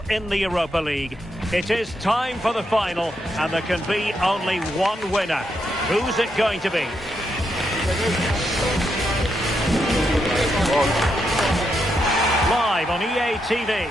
in the Europa League. It is time for the final, and there can be only one winner. Who's it going to be? Live on EA TV.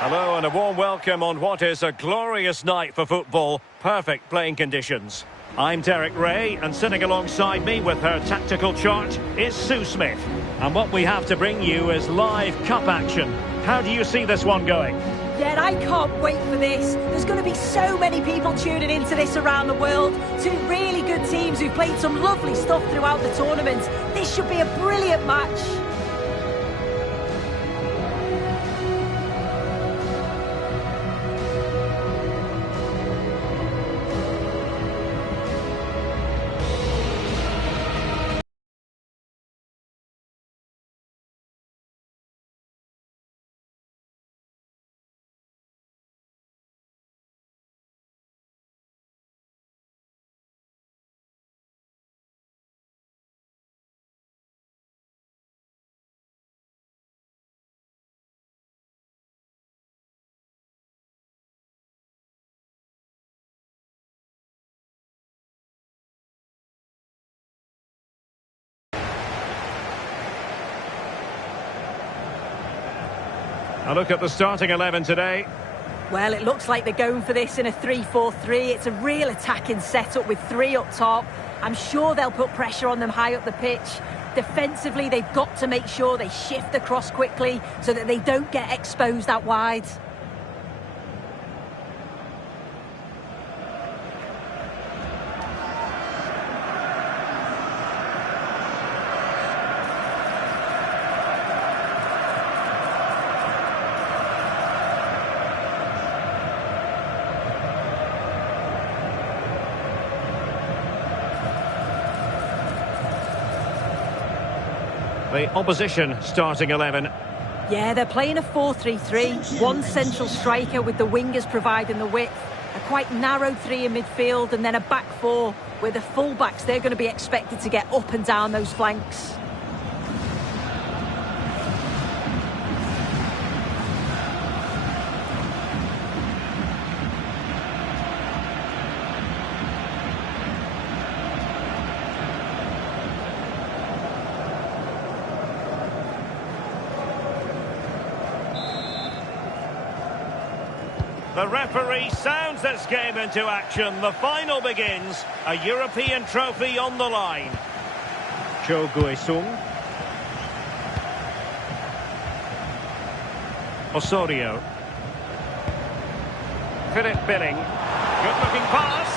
Hello and a warm welcome on what is a glorious night for football. Perfect playing conditions. I'm Derek Ray, and sitting alongside me with her tactical chart is Sue Smith. And what we have to bring you is live cup action. How do you see this one going? Yeah, I can't wait for this. There's going to be so many people tuning into this around the world. Two really good teams who've played some lovely stuff throughout the tournament. This should be a brilliant match. A look at the starting 11 today. Well, it looks like they're going for this in a 3-4-3. It's a real attacking setup with three up top. I'm sure they'll put pressure on them high up the pitch. Defensively, they've got to make sure they shift across quickly so that they don't get exposed out wide. The opposition starting 11. Yeah, they're playing a 4-3-3. One central striker with the wingers providing the width. A quite narrow three in midfield, and then a back four where the full-backs, they're going to be expected to get up and down those flanks. The referee sounds this game into action. The final begins. A European trophy on the line. Cho Guesung. Osorio. Philip Billing. Good looking pass.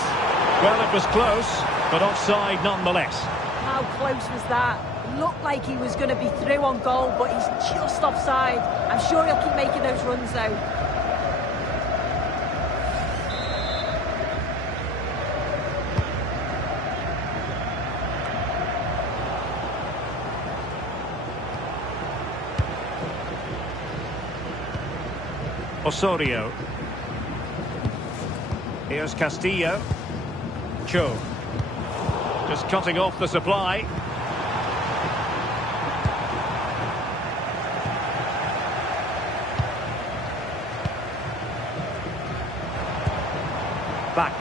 Well, it was close, but offside nonetheless. How close was that? It looked like he was going to be through on goal, but he's just offside. I'm sure he'll keep making those runs though. Osorio. Here's Castillo. Cho. Just cutting off the supply. Back.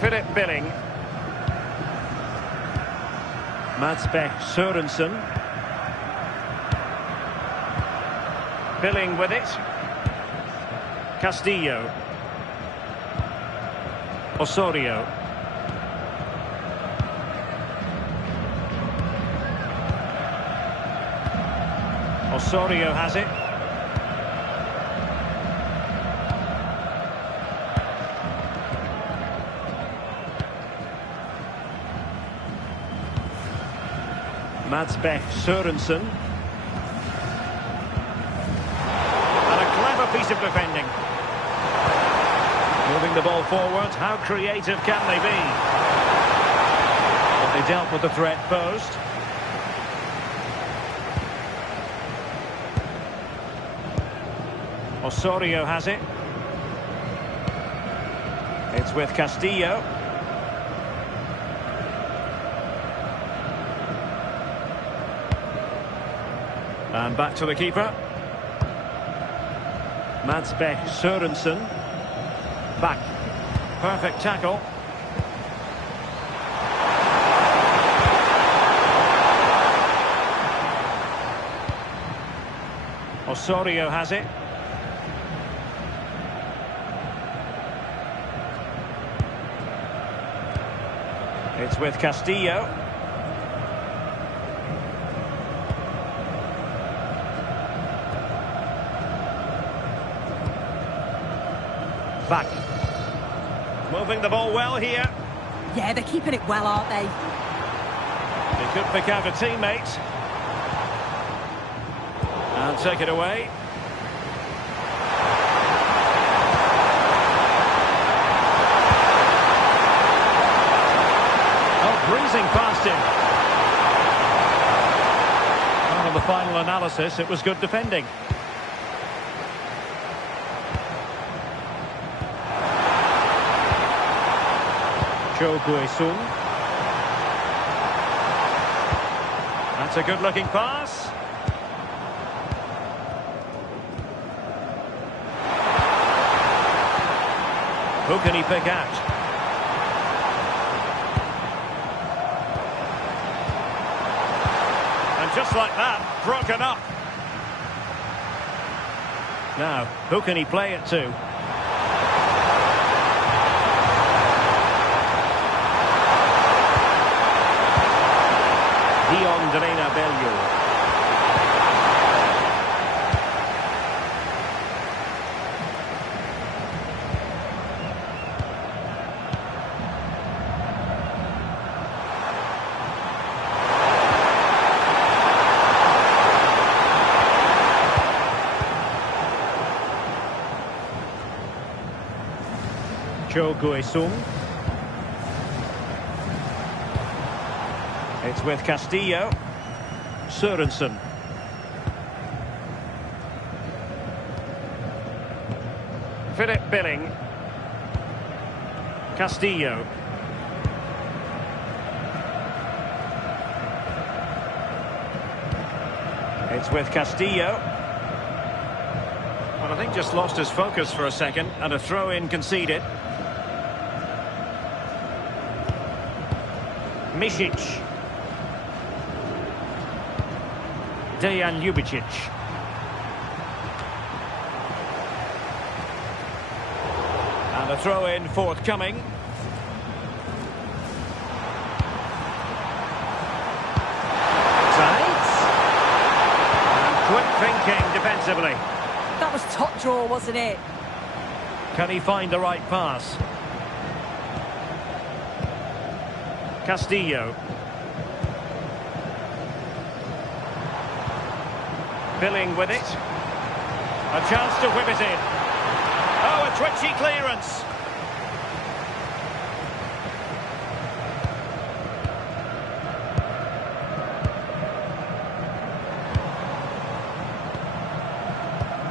Philip Billing. Madsbech Sørensen. Billing with it. Castillo. Osorio. Osorio has it. Madsbech Sørensen. Piece of defending. Moving the ball forward. How creative can they be? But they dealt with the threat posed. Osorio has it. It's with Castillo. And back to the keeper. Madsbech Sørensen. Back. Perfect tackle. Osorio has it. It's with Castillo. Back. Moving the ball well here. Yeah, they're keeping it well, aren't they? He could pick out a teammate. And take it away. Oh, breezing past him. Well, on the final analysis, it was good defending. Cho-Guesung. That's a good-looking pass. Who can he pick out? And just like that, broken up. Now, who can he play it to? Bello. Cho-Guesung. It's with Castillo. Sørensen. Philip Billing. Castillo. It's with Castillo. Well, I think just lost his focus for a second, and a throw-in conceded. Misic. Dejan Ljubicic. And a throw-in forthcoming. Tight. And quick thinking defensively. That was top draw, wasn't it? Can he find the right pass? Castillo. Billing with it. A chance to whip it in. Oh, a twitchy clearance.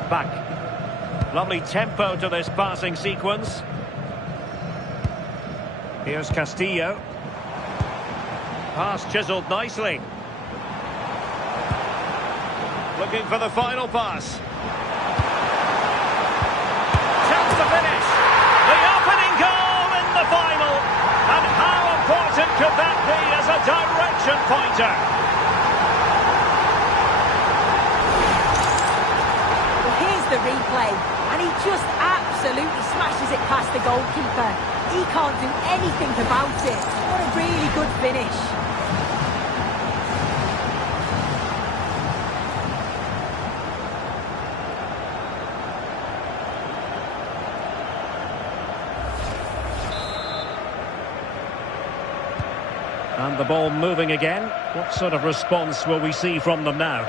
Back. Lovely tempo to this passing sequence. Here's Castillo. Pass chiselled nicely. Looking for the final pass. Chance to finish. The opening goal in the final. And how important could that be as a direction pointer? Well, here's the replay. And he just absolutely smashes it past the goalkeeper. He can't do anything about it. What a really good finish. And the ball moving again. What sort of response will we see from them now?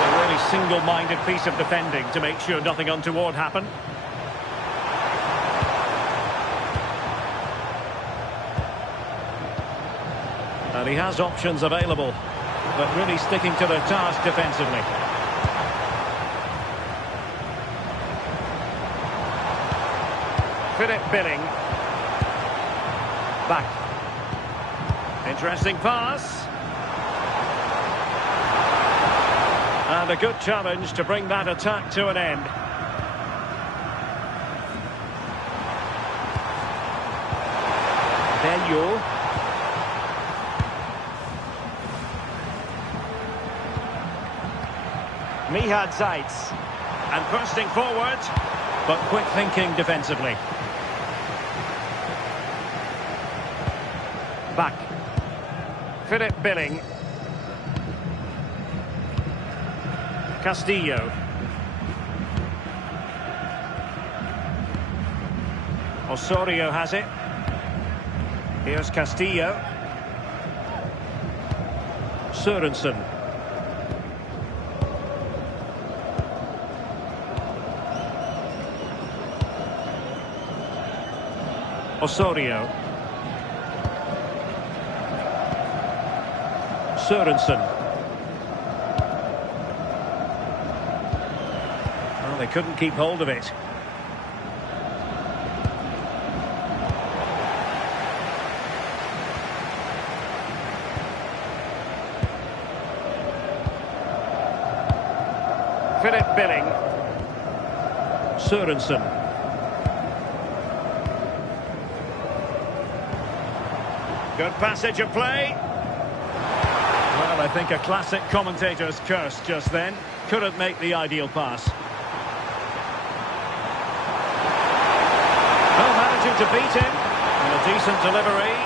A really single-minded piece of defending to make sure nothing untoward happened. And he has options available, but really sticking to the task defensively. Philip Billing. Back. Interesting pass. And a good challenge to bring that attack to an end. Bello. Midtjylland. And bursting forward, but quick thinking defensively. Back. Philip Billing. Castillo. Osorio has it. Here's Castillo. Sørensen. Osorio. Sørensen. Well, they couldn't keep hold of it. Philip Billing. Sørensen. Good passage of play. Well, I think a classic commentator's curse just then. Couldn't make the ideal pass. Well, managing to beat him. And a decent delivery.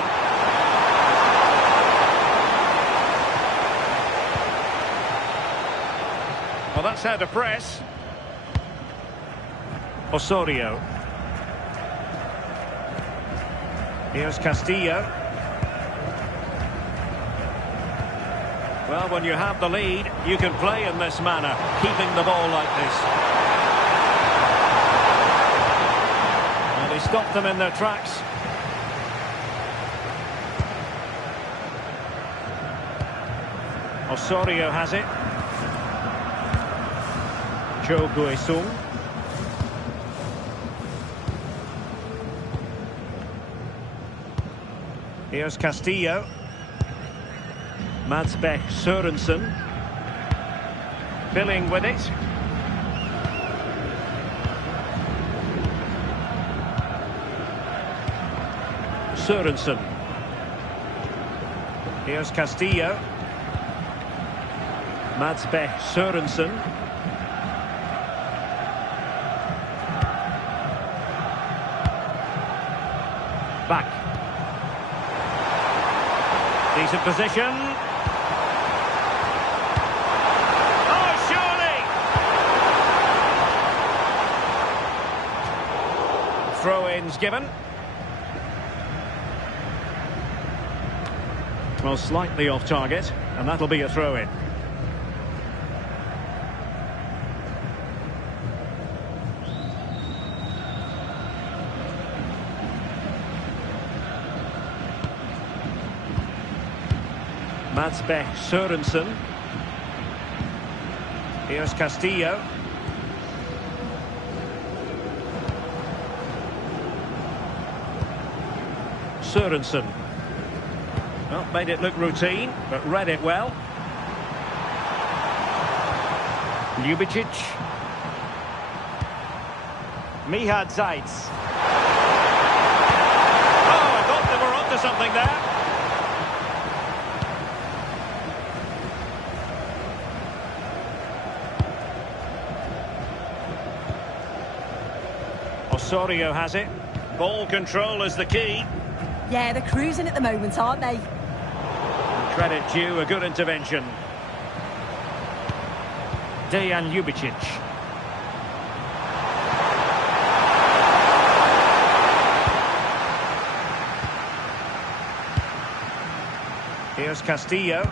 Well, that's how to press. Osorio. Here's Castillo. Well, when you have the lead, you can play in this manner, keeping the ball like this. And he stopped them in their tracks. Osorio has it. Cho Guesung. Here's Castillo. Madsbech Sørensen. Billing with it. Sørensen. Here's Castillo. Madsbech Sørensen. Back. Decent position. Oh, surely! Throw-ins given. Well, slightly off target, and that'll be a throw-in. Madsbech Sørensen. Here's Castillo. Sørensen. Well, made it look routine, but read it well. Ljubicic. Midtjylland. Oh, I thought they were onto something there. Osorio has it. Ball control is the key. Yeah, they're cruising at the moment, aren't they? Credit due, a good intervention. Dejan Ljubicic. Here's Castillo.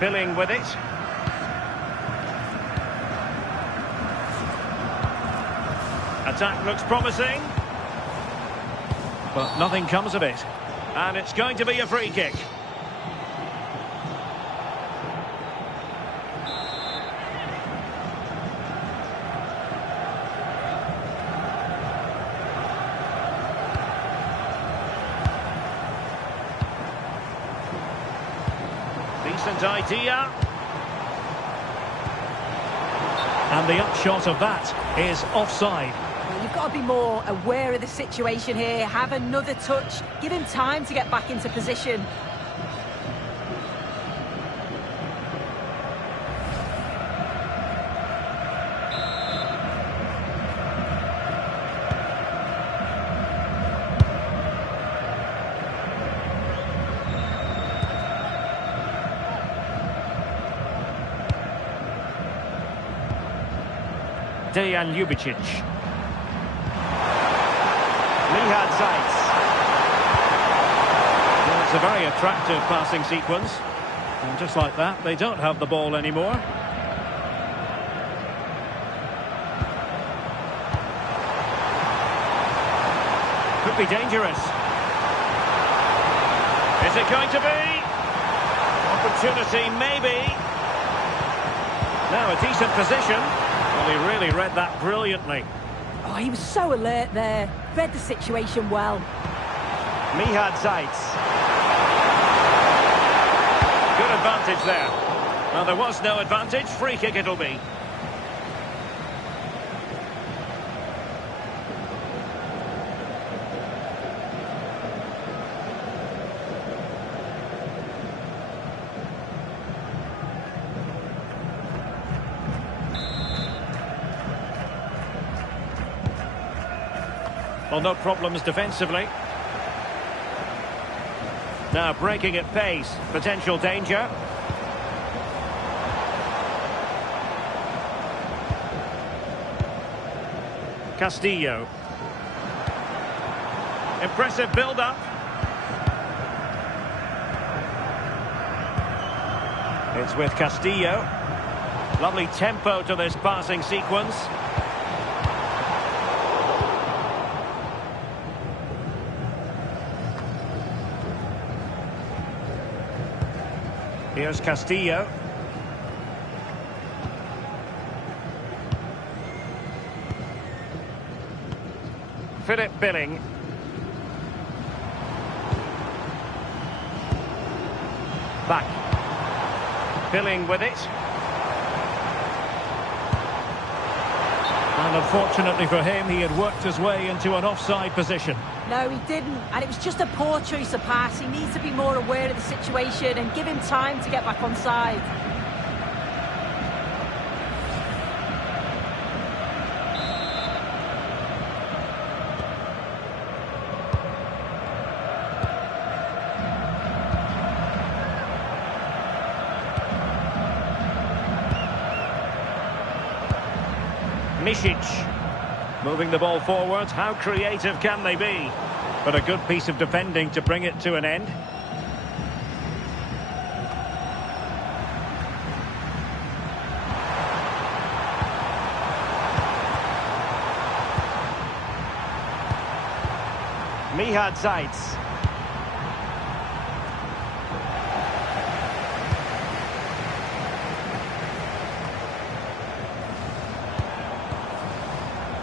Billing with it. Attack looks promising. But nothing comes of it. And it's going to be a free kick. decent idea. And the upshot of that is offside. Well, you've got to be more aware of the situation here. Have another touch. Give him time to get back into position. Dejan Ljubicic. Well, it's a very attractive passing sequence. And just like that, they don't have the ball anymore. Could be dangerous. Is it going to be? Opportunity, maybe. Now a decent position. Well, he really read that brilliantly. Oh, he was so alert there. Read the situation well. Good advantage there. Now, there was no advantage. Free kick it'll be. Well, no problems defensively. Now breaking at pace. Potential danger. Castillo. Impressive build-up. It's with Castillo. Lovely tempo to this passing sequence. Here's Castillo. Philip Billing. Back. Billing with it. And unfortunately for him, he had worked his way into an offside position. No, he didn't. And it was just a poor choice of pass. He needs to be more aware of the situation and give him time to get back on side. Misic. Moving the ball forward. How creative can they be? But a good piece of defending to bring it to an end. Mihad Zaitz.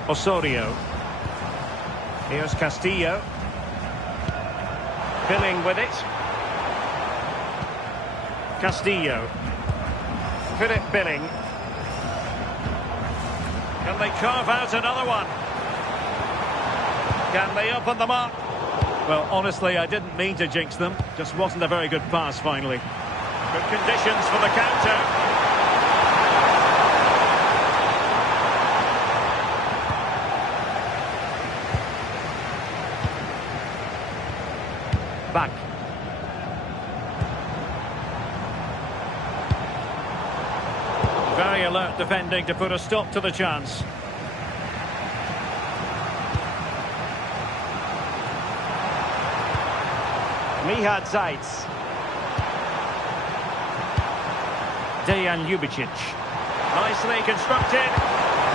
Osorio. Here's Castillo. Billing with it. Castillo. Philip Billing. Can they carve out another one? Can they open them up? Well, honestly, I didn't mean to jinx them. Just wasn't a very good pass, finally. Good conditions for the counter. Back. Very alert defending to put a stop to the chance. Mihad Zaitz. Dejan Ljubicic. Nicely constructed,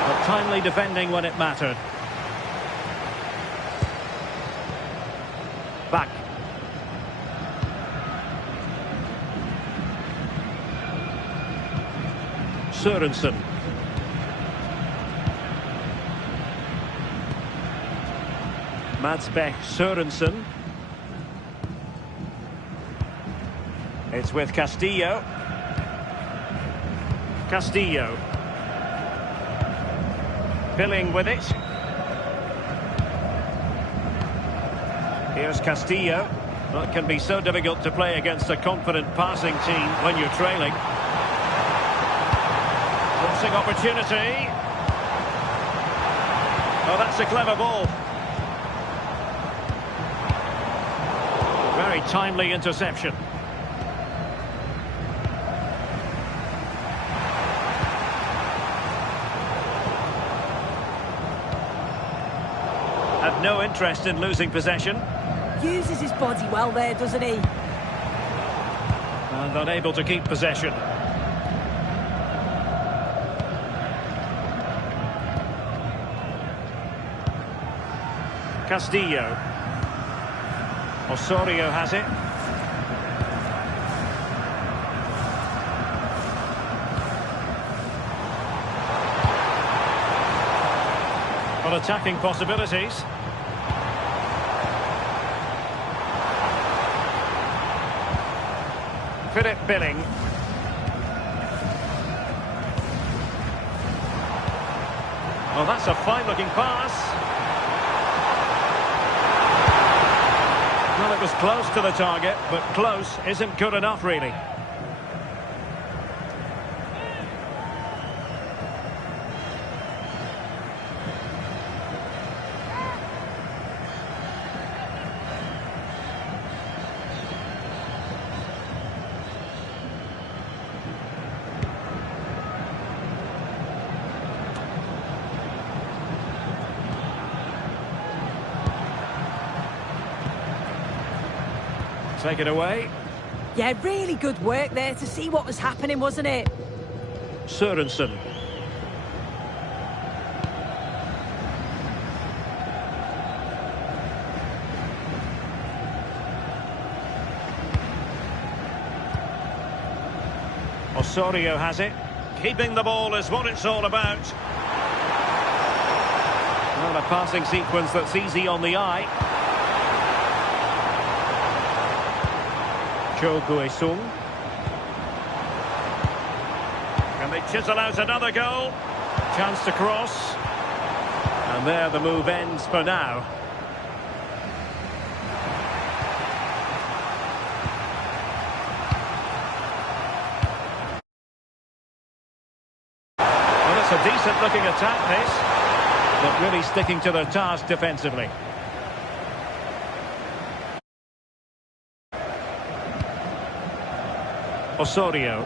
but timely defending when it mattered. Back. Sørensen. Madsbech Sørensen. It's with Castillo. Castillo. Billing with it. Here's Castillo. Well, it can be so difficult to play against a confident passing team when you're trailing. Crossing opportunity. Oh, that's a clever ball. Very timely interception. Have no interest in losing possession. Uses his body well there, doesn't he? And unable to keep possession. Castillo. Osorio has it. Well, attacking possibilities. Philip Billing. Well, that's a fine-looking pass. Well, it was close to the target, but close isn't good enough, really. Take it away. Yeah, really good work there to see what was happening, wasn't it? Sørensen. Osorio has it. Keeping the ball is what it's all about. Well, a passing sequence that's easy on the eye. Cho Guesung. Can they chisel out another goal? Chance to cross. And there the move ends for now. Well, it's a decent looking attack, this. But really sticking to their task defensively. Osorio.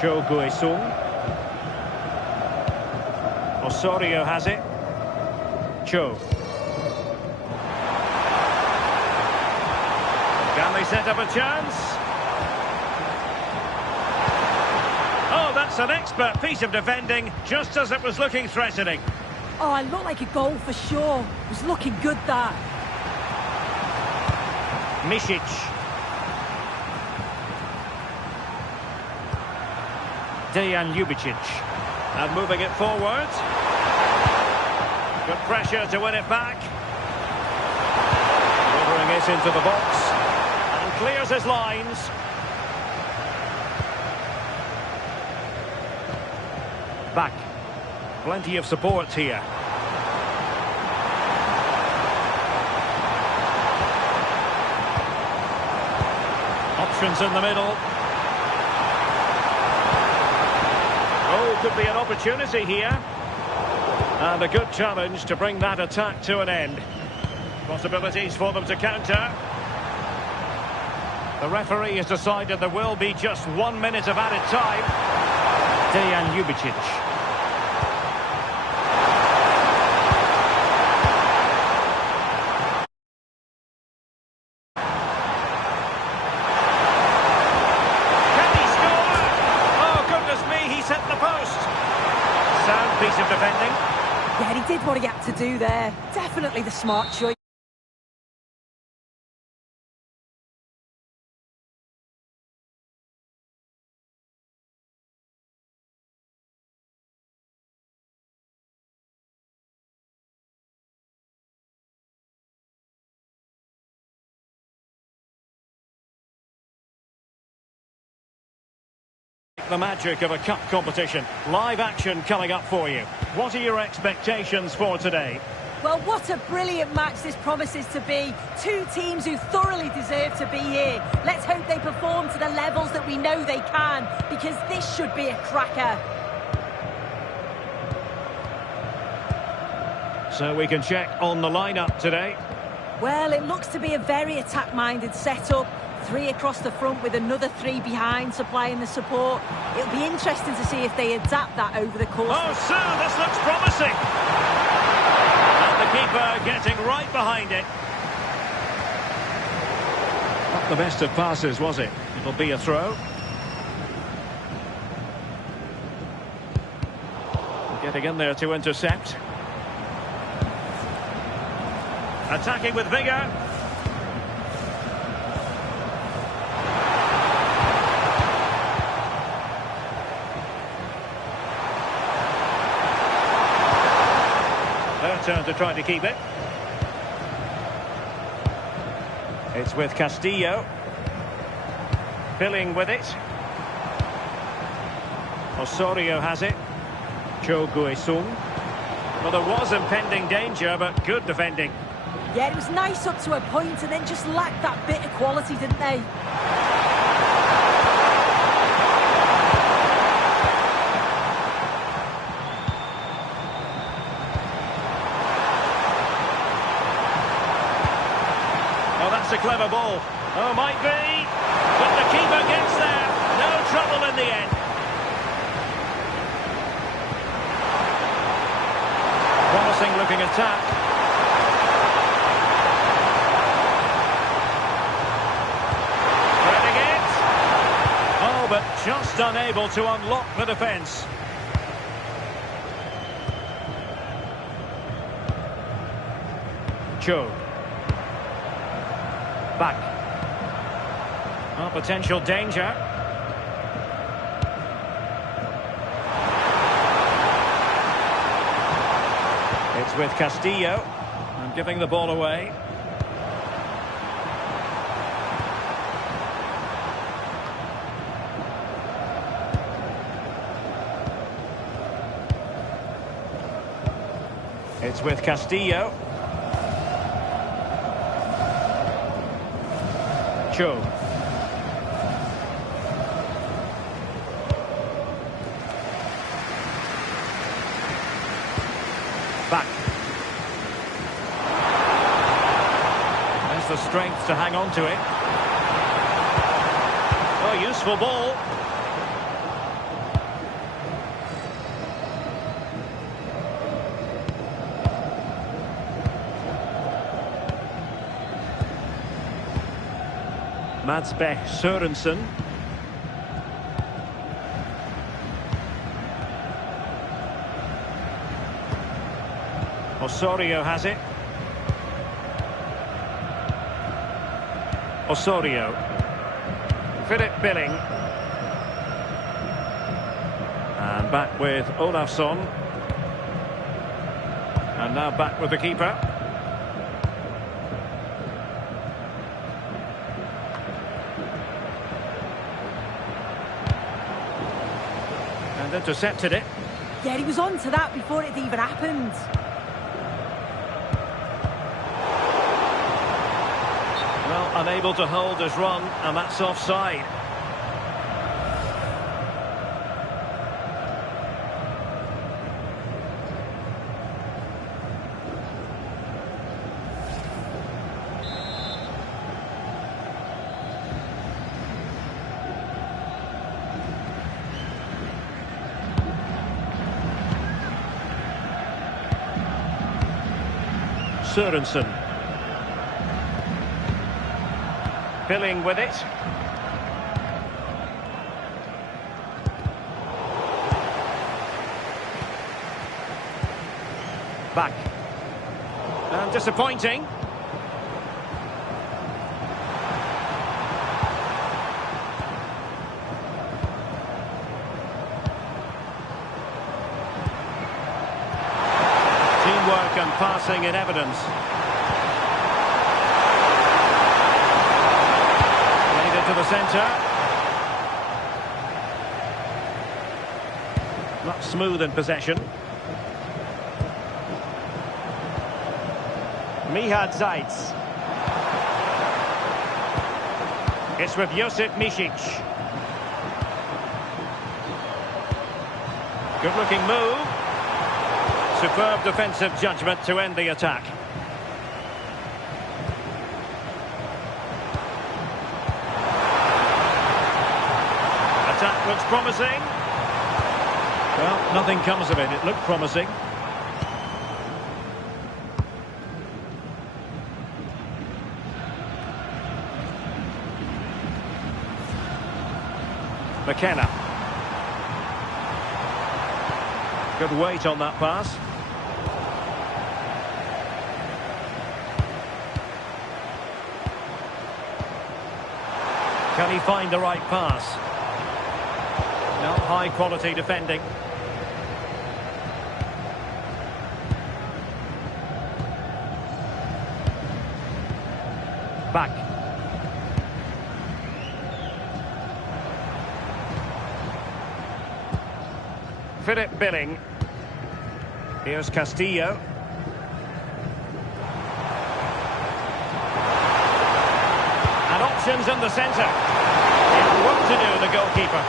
Cho Guesung. Osorio has it. Cho. Can they set up a chance? Oh, that's an expert piece of defending, just as it was looking threatening. Oh, it looked like a goal for sure. It was looking good, that. Misic. Dejan Ljubicic. And moving it forward. Good pressure to win it back. Delivering it into the box. And clears his lines. Back. Plenty of support here. Options in the middle. Oh, could be an opportunity here. And a good challenge to bring that attack to an end. Possibilities for them to counter. The referee has decided there will be just 1 minute of added time. Dejan Ljubicic. Sound piece of defending. Yeah, he did what he had to do there. Definitely the smart choice. the magic of a cup competition. Live action coming up for you. What are your expectations for today? Well, what a brilliant match this promises to be. Two teams who thoroughly deserve to be here. Let's hope they perform to the levels that we know they can, because this should be a cracker. So we can check on the lineup today. Well, it looks to be a very attack-minded setup. 3 across the front with another 3 behind supplying the support. It'll be interesting to see if they adapt that over the course. Oh, soon, this looks promising. And the keeper getting right behind it. Not the best of passes, was it? It'll be a throw. Getting in there to intercept. Attacking with vigour. Their turn to try to keep it. It's with Castillo. Filling with it. Osorio has it. Cho Guesung. Well, there was impending danger, but good defending. Yeah, it was nice up to a point and then just lacked that bit of quality, didn't they? Oh, that's a clever ball. Oh, might be. But the keeper gets there. No trouble in the end. Promising looking attack. But just unable to unlock the defence. Cho. Back. Oh, potential danger. It's with Castillo. And giving the ball away. It's with Castillo. Cho. Back. There's the strength to hang on to it. Oh, useful ball. Madsbech Sørensen. Osorio has it. Osorio. Philip Billing. And back with Olafsson. And now back with the keeper. And intercepted it. Yeah, he was on to that before it even happened. Well, unable to hold his run, and that's offside. Sørensen. Filling with it. Back. And disappointing. Teamwork and passing in evidence. Played it to the centre. Not smooth in possession. Midtjylland. It's with Josip Misic. Good-looking move. Superb defensive judgment to end the attack. Attack looks promising. Well, nothing comes of it. It looked promising. McKenna. Good weight on that pass. Can he find the right pass? No, high quality defending. Back. Philip Billing. Here's Castillo. And options in the centre. He had work to do, the goalkeeper.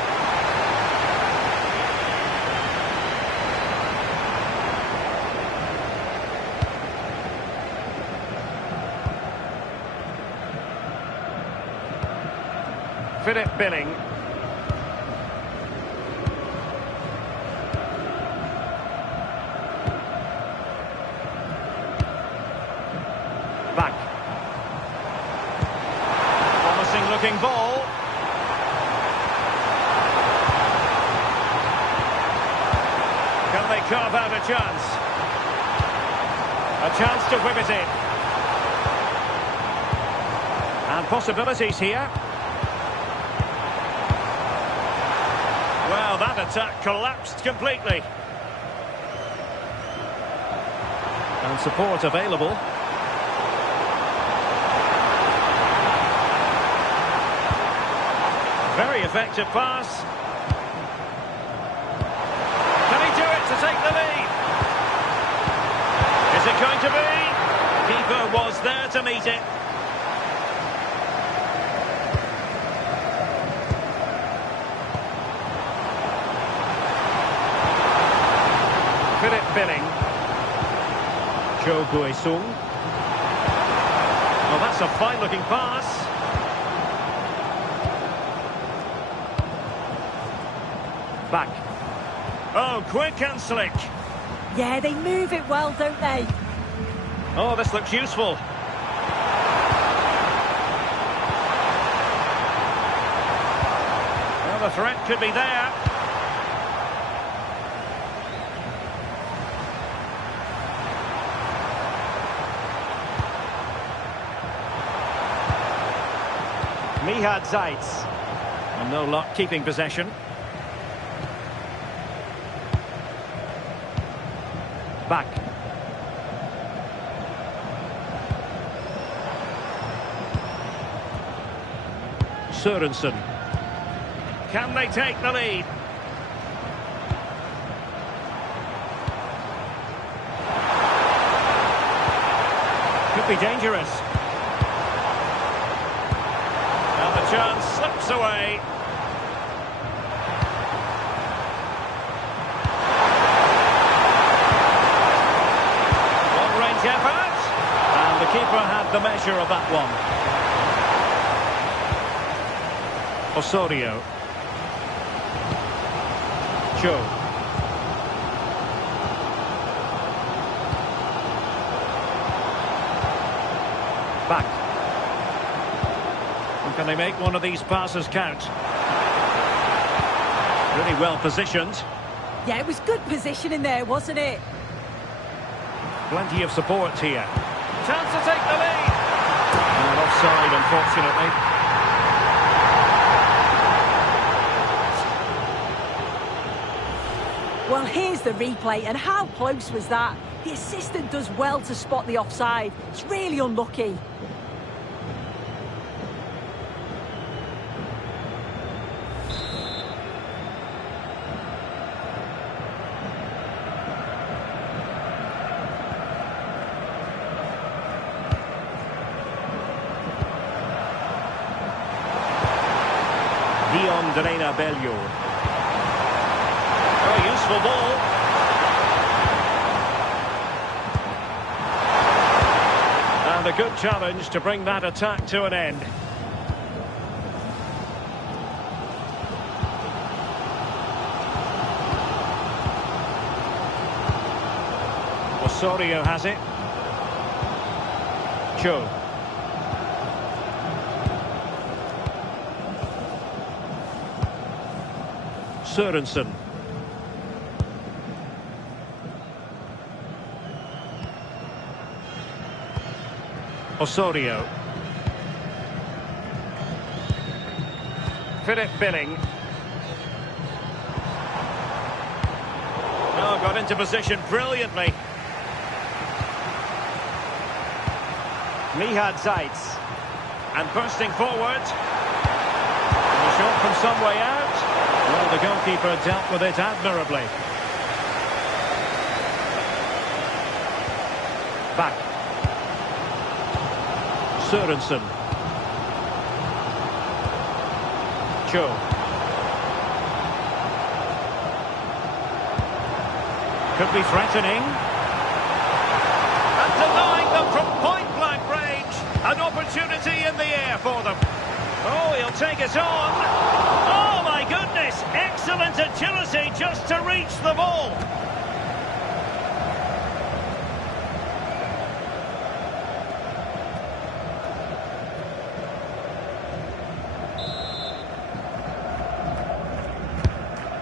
Philip Billing. Back. Promising looking ball. Can they carve out a chance? A chance to whip it in. And possibilities here. Well, that attack collapsed completely. And support available. Very effective pass. Can he do it to take the lead? Is it going to be? Keeper was there to meet it. Philip Billing. Cho Guesung. Well, that's a fine-looking pass. Back. Oh, quick and slick. Yeah, they move it well, don't they? Oh, this looks useful. Well, the threat could be there. Midtjylland. And no luck keeping possession. Back. Sørensen. Can they take the lead? Could be dangerous. And the chance slips away. Effort, and the keeper had the measure of that one. Osorio. Cho. Back. And can they make one of these passes count? Really well positioned. Yeah, it was good positioning there, wasn't it? Plenty of support here. Chance to take the lead. And offside, unfortunately. Well, here's the replay, and how close was that? The assistant does well to spot the offside. It's really unlucky. from Darina Bellew. Very useful ball. And a good challenge to bring that attack to an end. Osorio has it. Cho. Sørensen. Osorio. Philip Billing. Oh, got into position brilliantly. Mihad Zaitz. And bursting forward. And a shot from some way out. Well, the goalkeeper dealt with it admirably. Back. Sørensen. Cho. Could be threatening. And denying them from point-blank range. An opportunity in the air for them. Oh, he'll take it on. Oh, my goodness. Excellent agility just to reach the ball.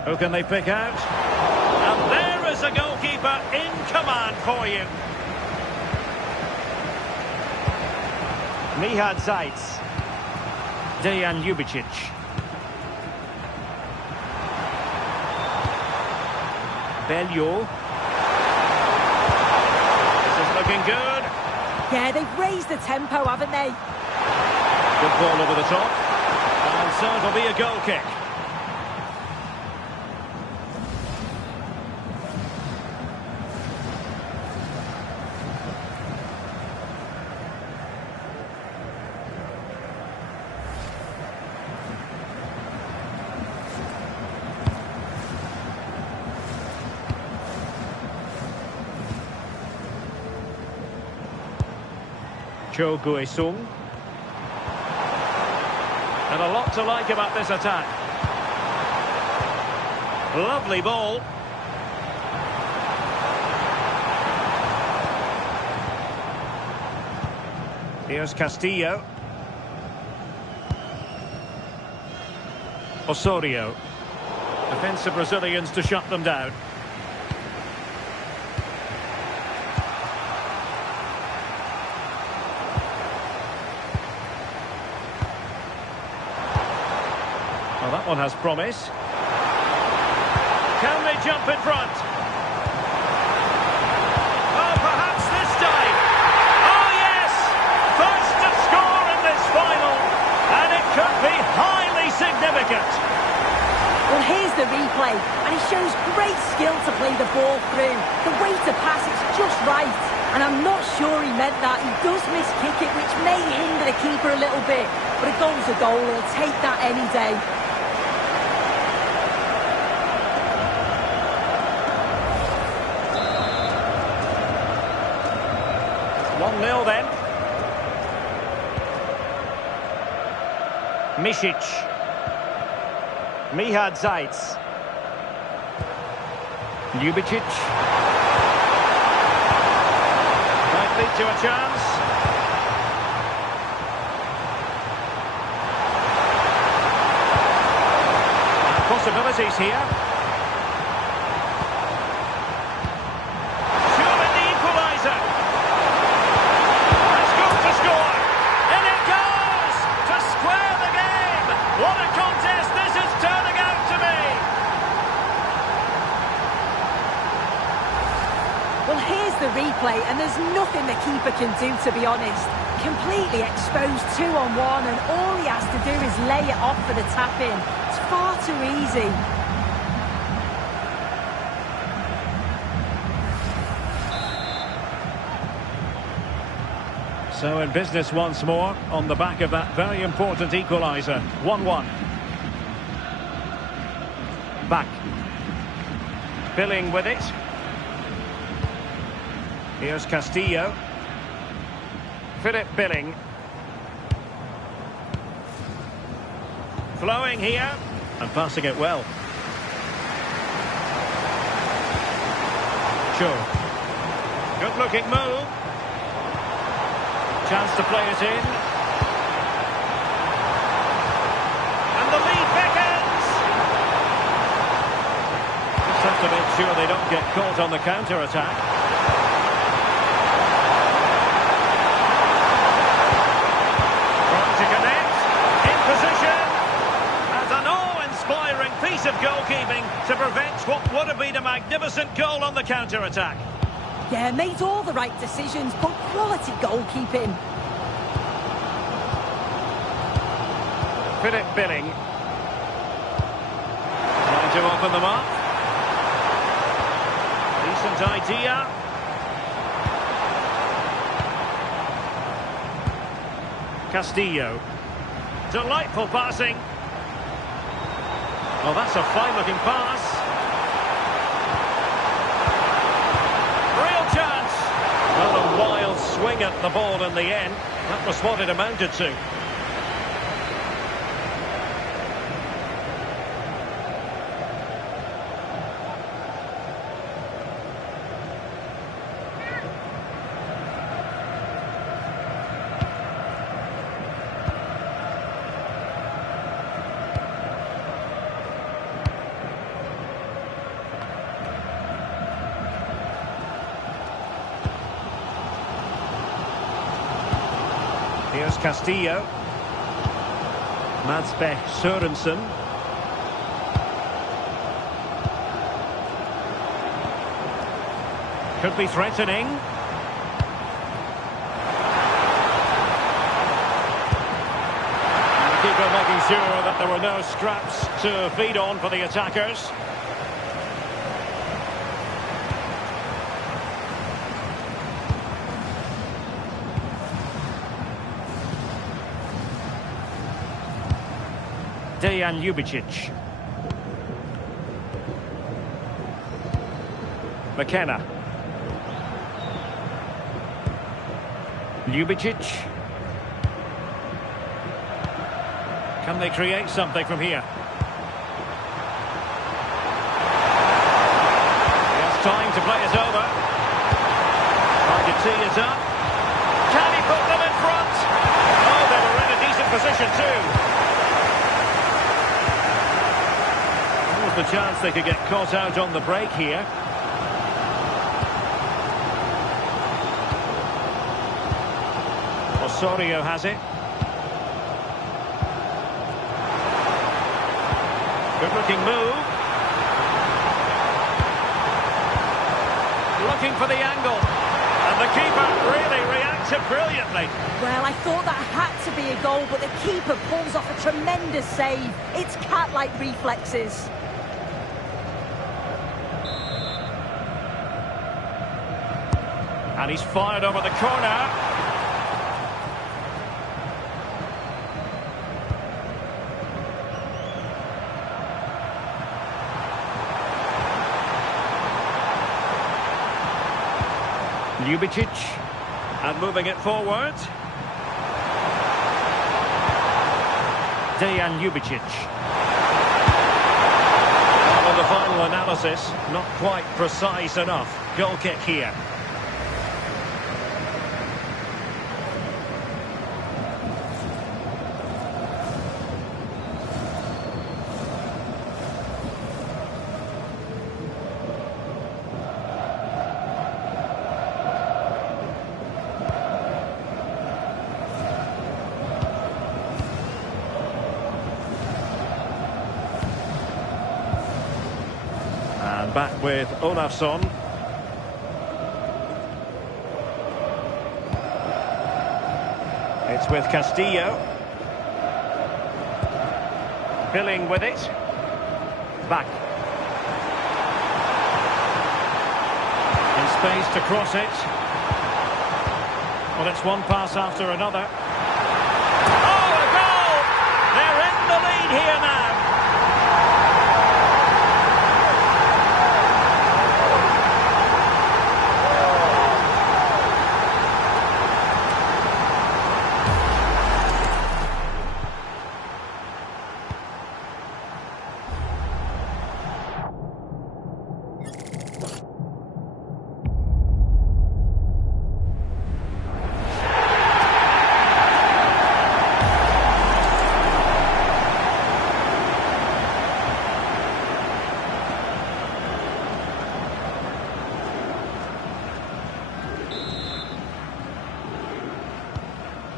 Who can they pick out? And there is a goalkeeper in command for you. Mihad Zaitz. Dejan Ljubicic. Bellew. This is looking good. Yeah, they've raised the tempo, haven't they? Good ball over the top. And so it'll be a goal kick. Cho Guesung. And a lot to like about this attack. Lovely ball. Here's Castillo. Osorio. Defensive Brazilians to shut them down. Well, that one has promise. Can they jump in front? Oh, perhaps this time. Oh, yes! First to score in this final. And it could be highly significant. Well, here's the replay. And he shows great skill to play the ball through. The way to pass it's just right. And I'm not sure he meant that. He does miss-kick it, which may hinder the keeper a little bit. But a goal's a goal. He'll take that any day. 1-0 then. Misic. Mihad Zaitz. Ljubicic. Might lead to a chance. And possibilities here. Surely the equaliser. Has got to score. And it goes to square the game. What a contest this is turning out to be. Well, here's the replay, and there's nothing the keeper can do, to be honest. Completely exposed 2-on-1, and all he has to do is lay it off for the tap-in. It's far too easy. So in business once more, on the back of that very important equaliser. 1-1. Back. Billing with it. Here's Castillo. Philip Billing. Flowing here. And passing it well. Sure. Good looking move. Chance to play it in. And the lead beckons. Just have to make sure they don't get caught on the counter-attack. Trying to connect. In position. And an awe-inspiring piece of goalkeeping to prevent what would have been a magnificent goal on the counter-attack. Yeah, made all the right decisions, but quality goalkeeping. Philip Billing. Trying to open them up. Decent idea. Castillo. Delightful passing. Oh, that's a fine-looking pass. Real chance. Well, a wild swing at the ball in the end. That was what it amounted to. Here's Castillo. Madsbech Sørensen. Could be threatening. And the keeper making sure that there were no scraps to feed on for the attackers. Dejan Ljubicic. McKenna. Ljubicic. Can they create something from here? He has time to play it over. Trying to tee it up. Can he put them in front? Oh, they were in a decent position too. The chance they could get caught out on the break here. Osorio has it. Good looking move. Looking for the angle. And the keeper really reacted brilliantly. Well, I thought that had to be a goal, but the keeper pulls off a tremendous save. It's cat-like reflexes. And he's fired over the corner. Ljubicic. And moving it forward. Dejan Ljubicic. Well, in the final analysis, not quite precise enough. Goal kick here. Back with Olafsson. It's with Castillo. Billing with it. Back. In space to cross it. Well, it's one pass after another. Oh, a goal! They're in the lead here now.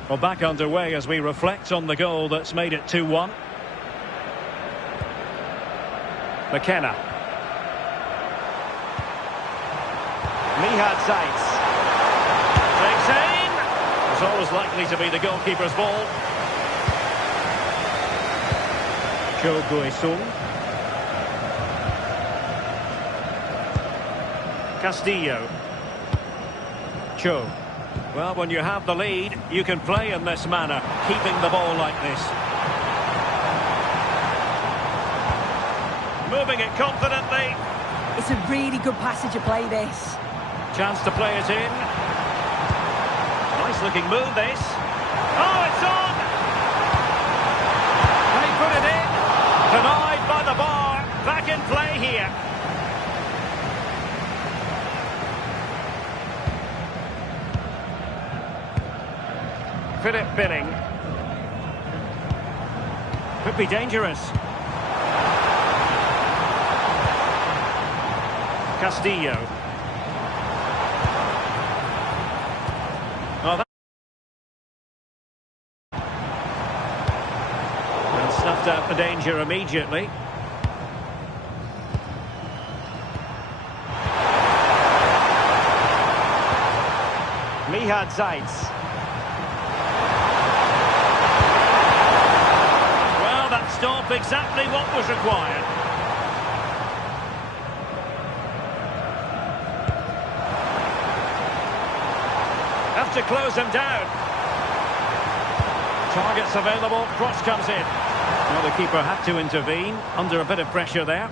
Well, back underway as we reflect on the goal that's made it 2-1. McKenna. Midtjylland. Takes aim. It's always likely to be the goalkeeper's ball. Cho. Castillo. Cho. Well, when you have the lead, you can play in this manner, keeping the ball like this. Moving it confidently. It's a really good passage of play, this. Chance to play it in. Nice looking move, this. Oh, it's on! They put it in. Denied by the bar. Back in play here. Philip Billing. Could be dangerous. Castillo. Oh, and snuffed out the danger immediately. Midtjylland. Well, that stopped exactly what was required. Have to close him down. Targets available, cross comes in. Well, the keeper had to intervene, under a bit of pressure there.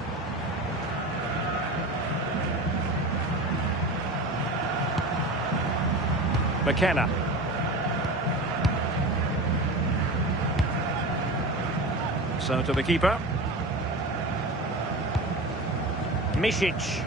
McKenna. So to the keeper. Misic.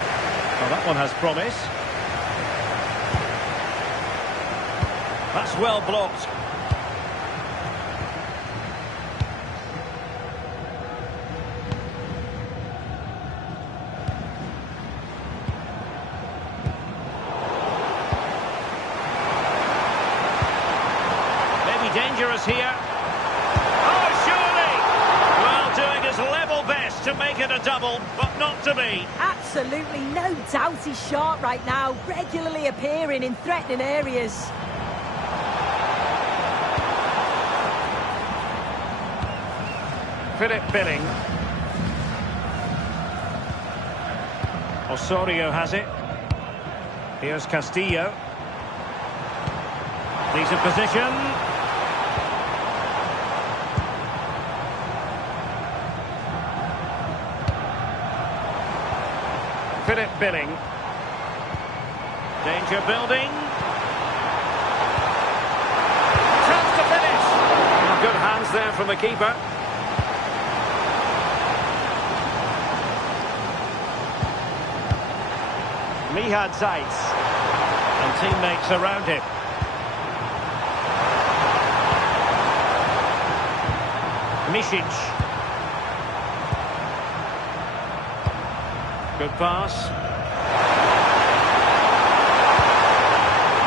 Well, that one has promise. That's well blocked. Maybe dangerous here. Oh, surely! Well, doing his level best to make it a double, but not to be. Absolutely no doubt he's sharp right now, regularly appearing in threatening areas. Philip Billing. Osorio has it. Here's Castillo. Decent position. Philip Billing. Danger building. Chance to finish. Good hands there from the keeper. Midtjylland. And teammates around him. Misic. Good pass.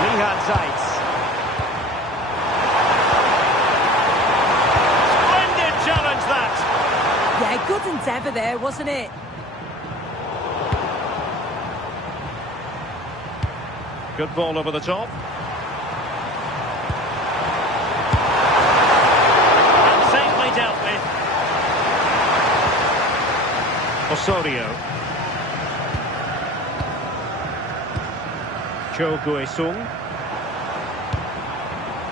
Midtjylland. Splendid challenge, that. Yeah, good endeavour there, wasn't it? Good ball over the top. And safely dealt with. Osorio. Cho.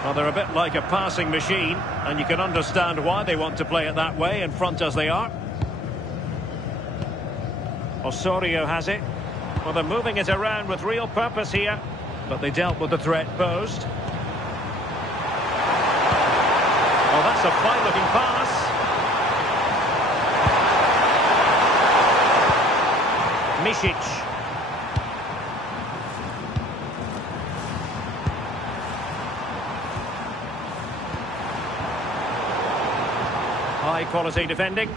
Well, they're a bit like a passing machine, and you can understand why they want to play it that way, in front as they are. Osorio has it. Well, they're moving it around with real purpose here, but they dealt with the threat posed. Oh, that's a fine-looking pass. Misic. High quality defending.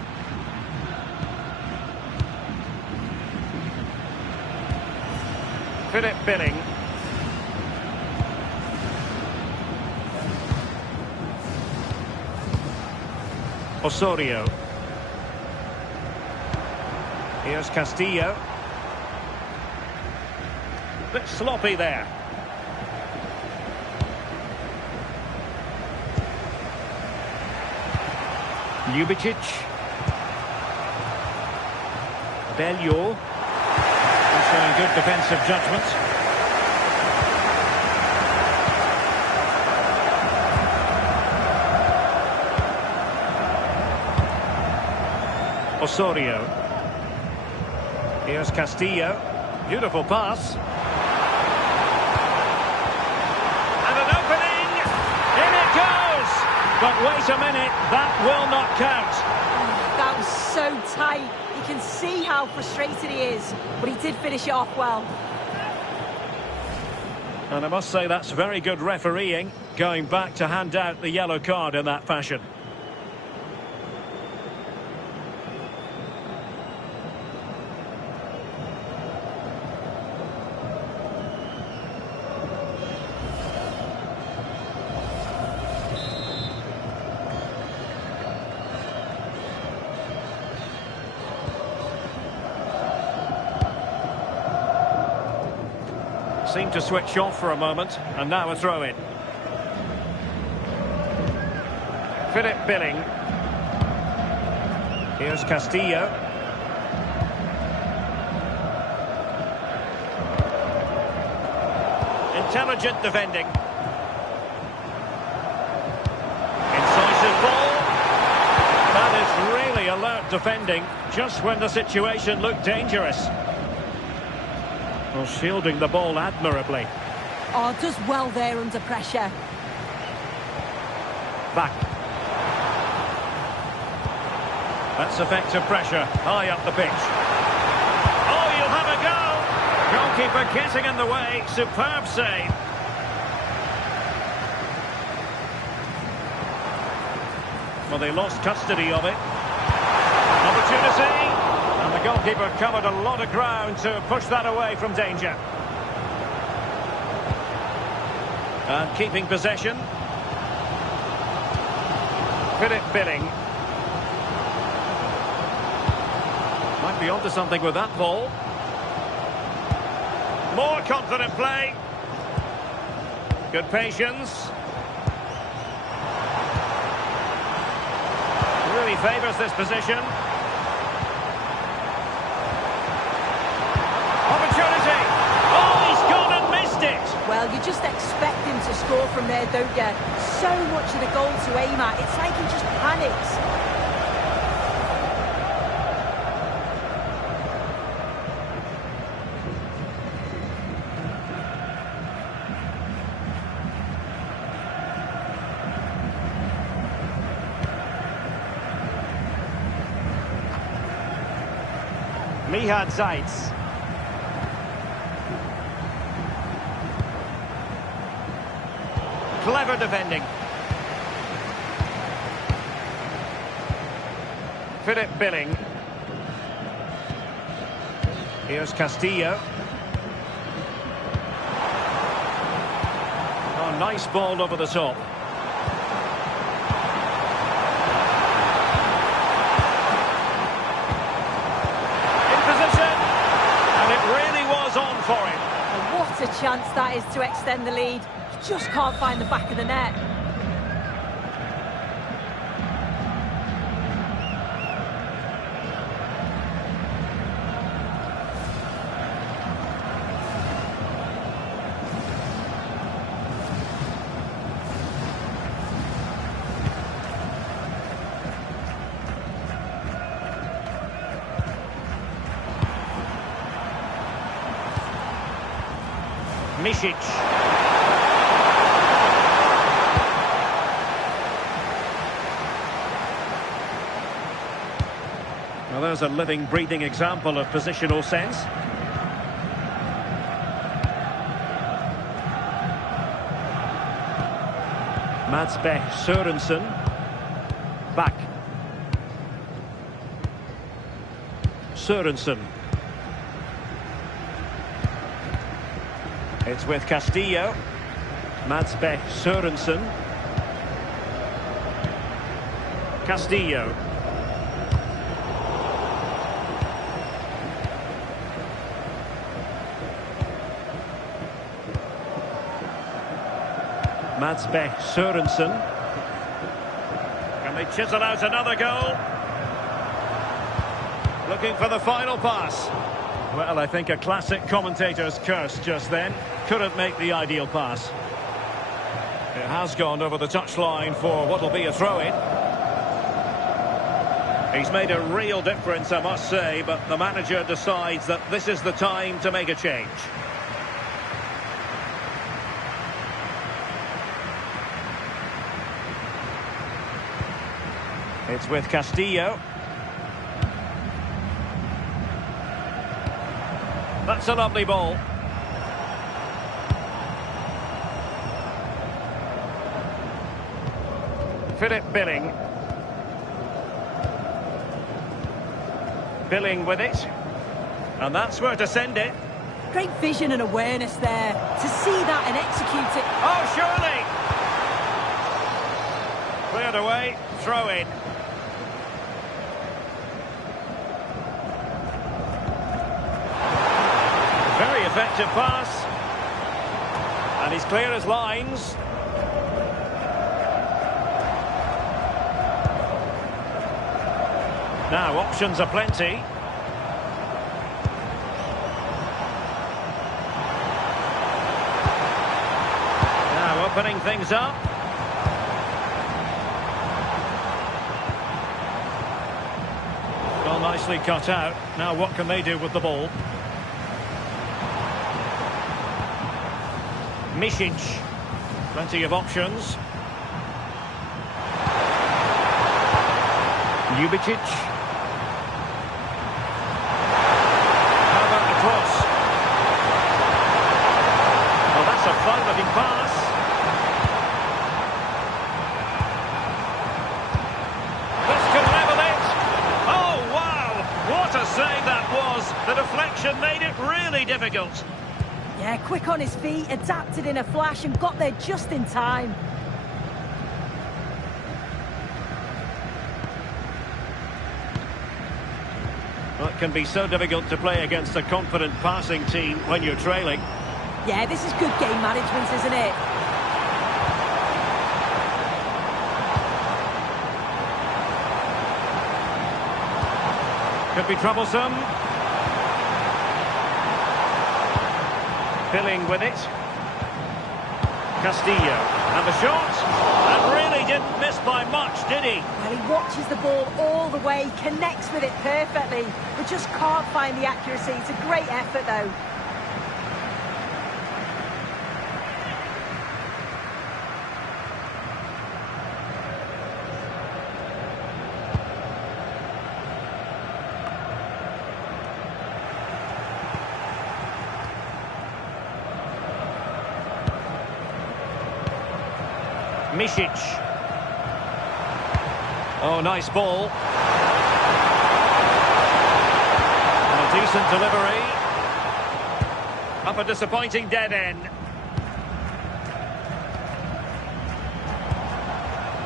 Philip Billing. Osorio. Here's Castillo. Bit sloppy there. Ljubicic. Bellew. He's showing good defensive judgment. Osorio. Here's Castillo. Beautiful pass. And an opening. In it goes. But wait a minute, that will not count. That was so tight. You can see how frustrated he is, but he did finish it off well. And I must say that's very good refereeing, going back to hand out the yellow card in that fashion. Seemed to switch off for a moment, and now a throw-in. Philip Billing. Here's Castillo. Intelligent defending. Incisive ball. That is really alert defending, just when the situation looked dangerous. Well, shielding the ball admirably. Oh, does well there under pressure. Back. That's effective pressure, high up the pitch. Oh, you'll have a go! Goalkeeper getting in the way, superb save. Well, they lost custody of it. Opportunity! And the goalkeeper covered a lot of ground to push that away from danger. And keeping possession. Philip Billing. Might be onto something with that ball. More confident play. Good patience. Really favours this position. Opportunity! Oh, he's gone and missed it! Well, you just expect him to score from there, don't you? So much of the goal to aim at. It's like he just panics. Mihad Zaitz. Clever defending. Philip Billing. Here's Castillo. Oh, nice ball over the top. In position. And it really was on for him. And what a chance that is to extend the lead. Just can't find the back of the net. Misic. Well, there's a living, breathing example of positional sense. Mads Bech Sørensen. Back. Sørensen. It's with Castillo. Midtjylland Sørensen. Castillo. Midtjylland Sørensen. Can they chisel out another goal? Looking for the final pass. Well, I think a classic commentator's curse just then. Couldn't make the ideal pass. It has gone over the touchline for what will be a throw-in. He's made a real difference, I must say, but the manager decides that this is the time to make a change. It's with Castillo. That's a lovely ball. Philip Billing. Billing with it. And that's where to send it. Great vision and awareness there. To see that and execute it. Oh, surely! Cleared away. Throw in. Very effective pass. And he's clear as lines. Now, options are plenty. Now, opening things up. Well, nicely cut out. Now, what can they do with the ball? Midtjylland. Plenty of options. Ljubicic. How about the cross? Well, that's a fine-looking pass. This could level it. Oh, wow! What a save that was. The deflection made it really difficult. Yeah, quick on his feet, adapted in a flash and got there just in time. Well, it can be so difficult to play against a confident passing team when you're trailing. Yeah, this is good game management, isn't it? Could be troublesome. Billing with it. Castillo. And the shot. And really didn't miss by much, did he? Well, he watches the ball all the way, connects with it perfectly, but just can't find the accuracy. It's a great effort, though. Midtjylland. Oh, nice ball. And a decent delivery. Up a disappointing dead end.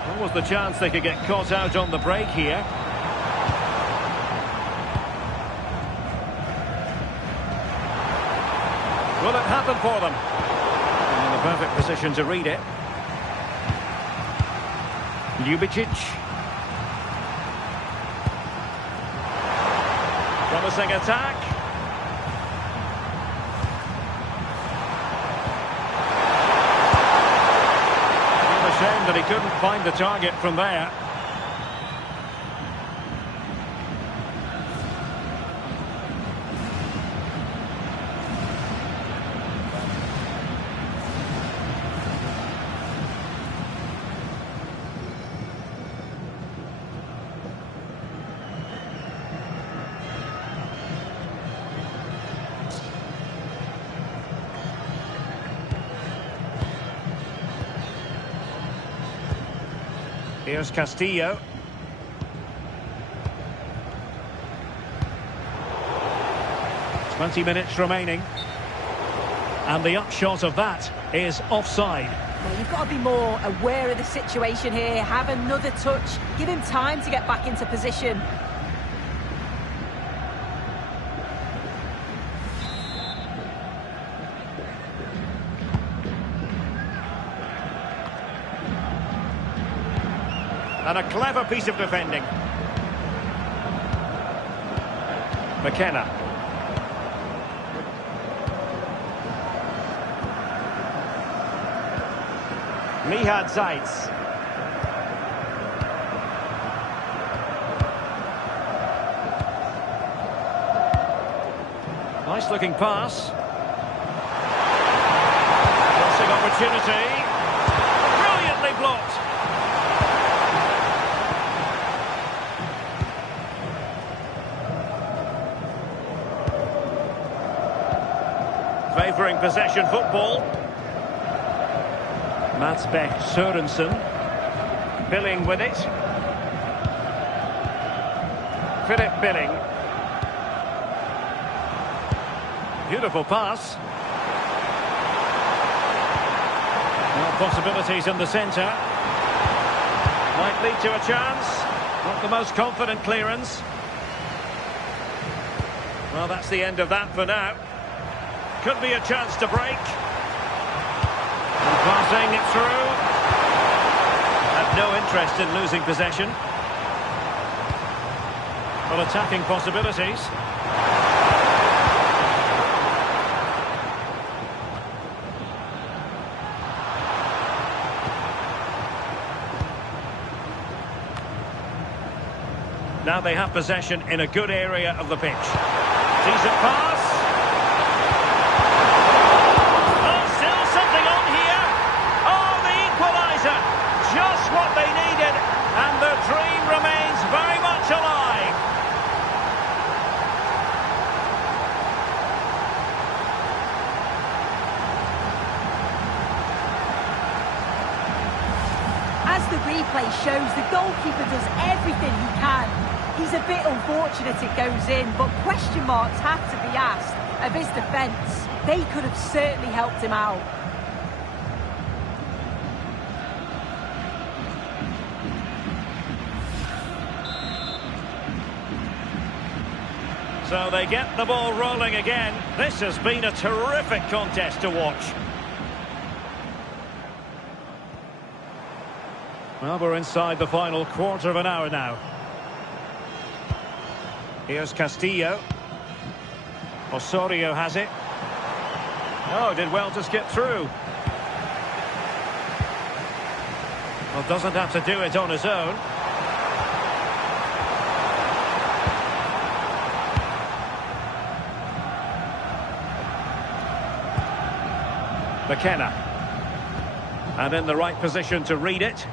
What was the chance they could get caught out on the break here? Will it happen for them? And in the perfect position to read it. Ljubicic. Promising attack. Well, a shame that he couldn't find the target from there. Here's Castillo. 20 minutes remaining. And the upshot of that is offside. Well, you've got to be more aware of the situation here. Have another touch. Give him time to get back into position. And a clever piece of defending. McKenna. Mihad Zaitz. Nice looking pass. Crossing opportunity. Brilliantly blocked. Favouring possession football. Mats Sørensen. Billing with it. Philip Billing. Beautiful pass. Now possibilities in the centre. Might lead to a chance. Not the most confident clearance. Well, that's the end of that for now. Could be a chance to break. And passing it through. Have no interest in losing possession. Well, attacking possibilities. Now they have possession in a good area of the pitch. Decent pass. Oh, still something on here. Oh, the equaliser. Just what they needed. And the dream remains very much alive. As the replay shows, the goalkeeper does everything he can. He's a bit unfortunate it goes in, but question marks have to be asked of his defence. They could have certainly helped him out. So they get the ball rolling again. This has been a terrific contest to watch. Well, we're inside the final quarter of an hour now. Here's Castillo. Osorio has it. Oh, did well to skip through. Well, doesn't have to do it on his own. McKenna. And in the right position to read it.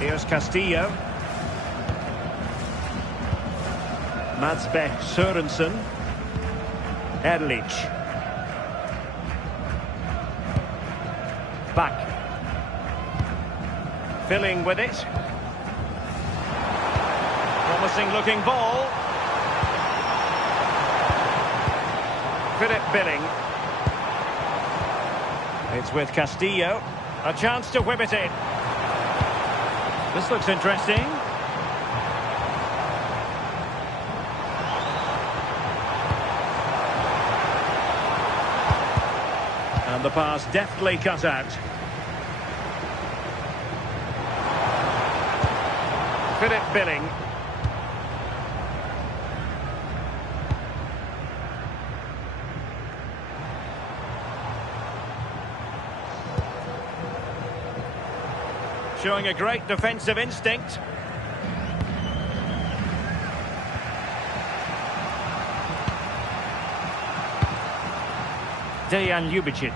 Here's Castillo. Mats Sørensen. Erlich. Back. Filling with it. Promising looking ball. Philip Billing. It's with Castillo. A chance to whip it in. This looks interesting. And the pass deftly cut out. Philip Billing. Showing a great defensive instinct. Dejan Ljubicic.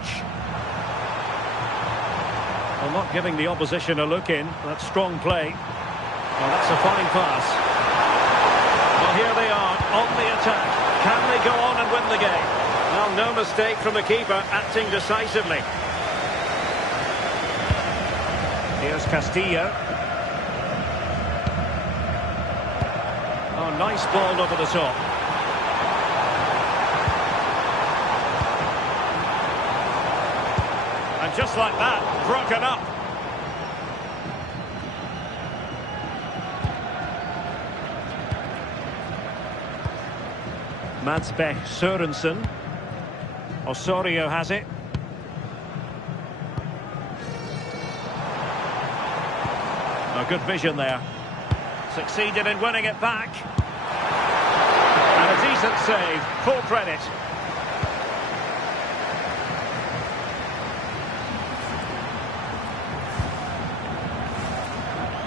Well, not giving the opposition a look in. That's strong play. Well, that's a fine pass. Well, here they are on the attack. Can they go on and win the game? Well, no mistake from the keeper, acting decisively. Here's Castillo. Oh, Oh, nice ball over the top. And just like that, broken up. Madsbech Sørensen. Osorio has it. Oh, good vision there. Succeeded in winning it back. And a decent save. Full credit.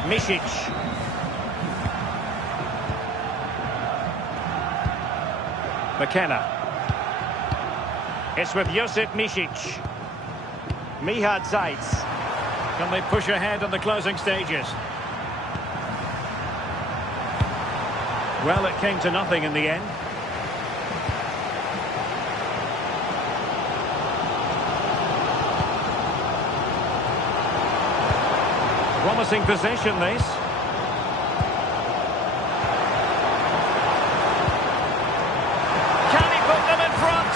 Misic. McKenna. It's with Josip Misic. Mihad Zaitz. Can they push ahead in the closing stages? Well, it came to nothing in the end. Promising possession, this. Can he put them in front?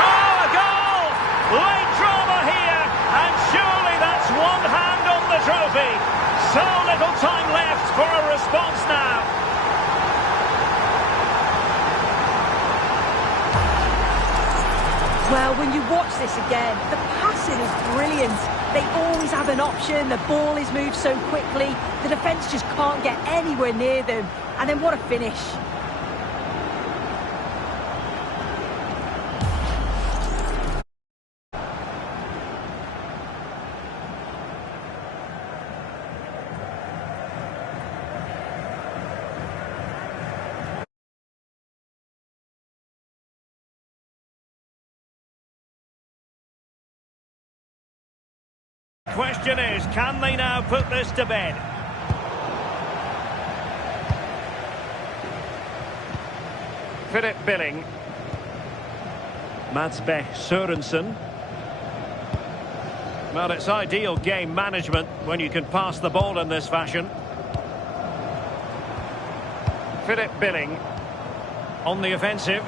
Oh, a goal! Late drama here, and surely that's one hand on the trophy. So little time left for a response now. Well, when you watch this again, the passing is brilliant. They always have an option, the ball is moved so quickly, the defence just can't get anywhere near them. And then what a finish. Question is, can they now put this to bed? Philip Billing. Madsbech Sørensen. Well, it's ideal game management when you can pass the ball in this fashion. Philip Billing on the offensive.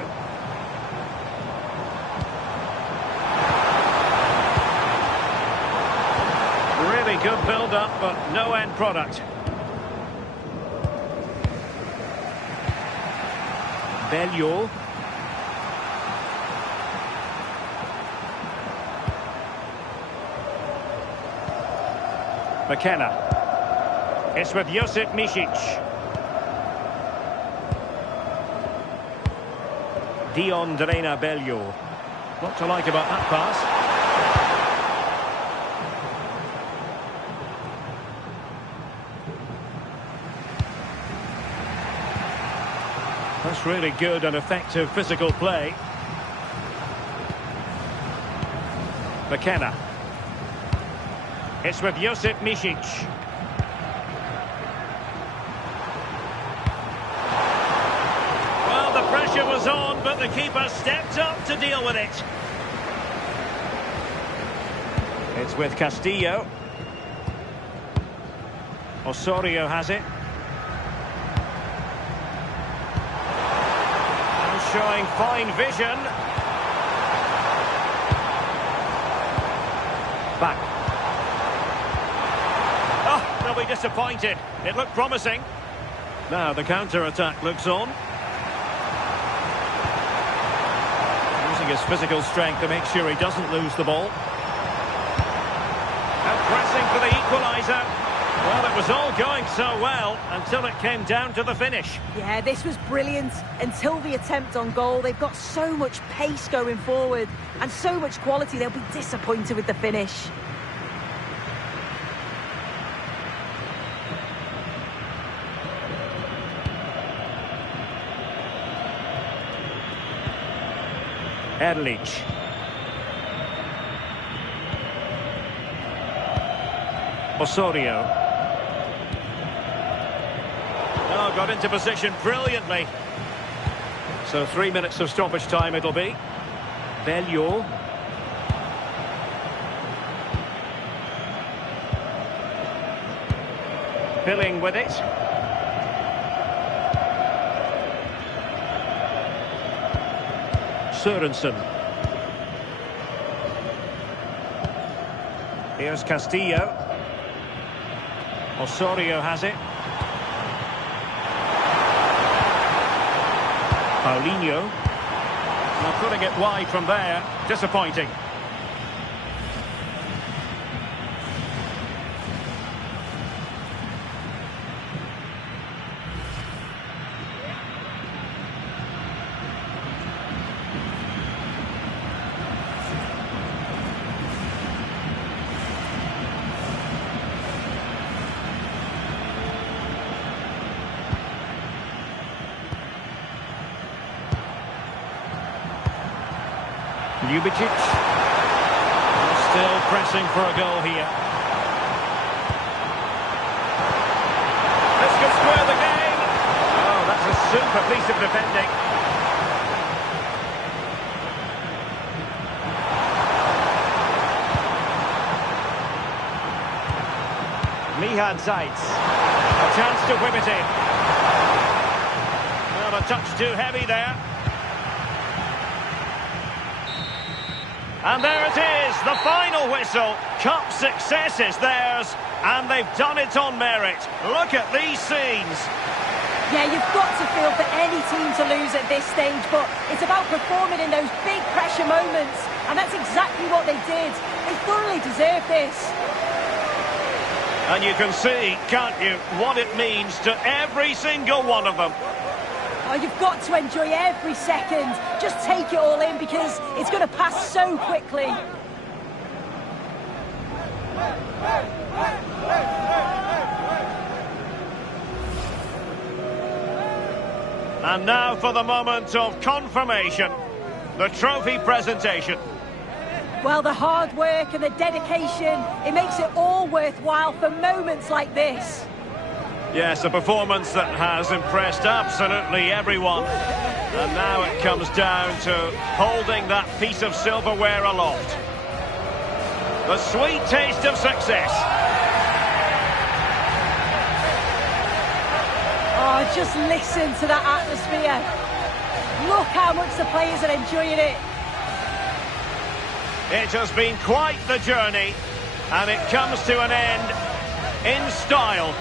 Really good build-up, but no end product. Belleau. McKenna. It's with Josip Misic. Dion Drena Belleau. What to like about that pass? That's really good and effective physical play. McKenna. It's with Josip Misic. Well, the pressure was on, but the keeper stepped up to deal with it. It's with Castillo. Osorio has it. Showing fine vision. Back. Oh, they'll be disappointed. It looked promising. Now the counter-attack looks on. Using his physical strength to make sure he doesn't lose the ball. And pressing for the equaliser. Well, it was all going so well until it came down to the finish. Yeah, this was brilliant until the attempt on goal. They've got so much pace going forward and so much quality, they'll be disappointed with the finish. Erlich. Osorio. Oh, got into position brilliantly. So 3 minutes of stoppage time it'll be. Belleau. Billing with it. Sørensen. Here's Castillo. Osorio has it. Paulinho. Not putting it wide from there. Disappointing. Ljubicic. Still pressing for a goal here. This could square the game. Oh, that's a super piece of defending. Mihad Zaitz. A chance to whip it in. Well, a touch too heavy there. And there it is, the final whistle. Cup success is theirs, and they've done it on merit. Look at these scenes. Yeah, you've got to feel for any team to lose at this stage, but it's about performing in those big pressure moments, and that's exactly what they did. They thoroughly deserve this. And you can see, can't you, what it means to every single one of them. Oh, you've got to enjoy every second. Just take it all in because it's going to pass so quickly. And now for the moment of confirmation. The trophy presentation. Well, the hard work and the dedication, it makes it all worthwhile for moments like this. Yes, a performance that has impressed absolutely everyone. And now it comes down to holding that piece of silverware aloft. The sweet taste of success. Oh, just listen to that atmosphere. Look how much the players are enjoying it. It has been quite the journey, and it comes to an end in style.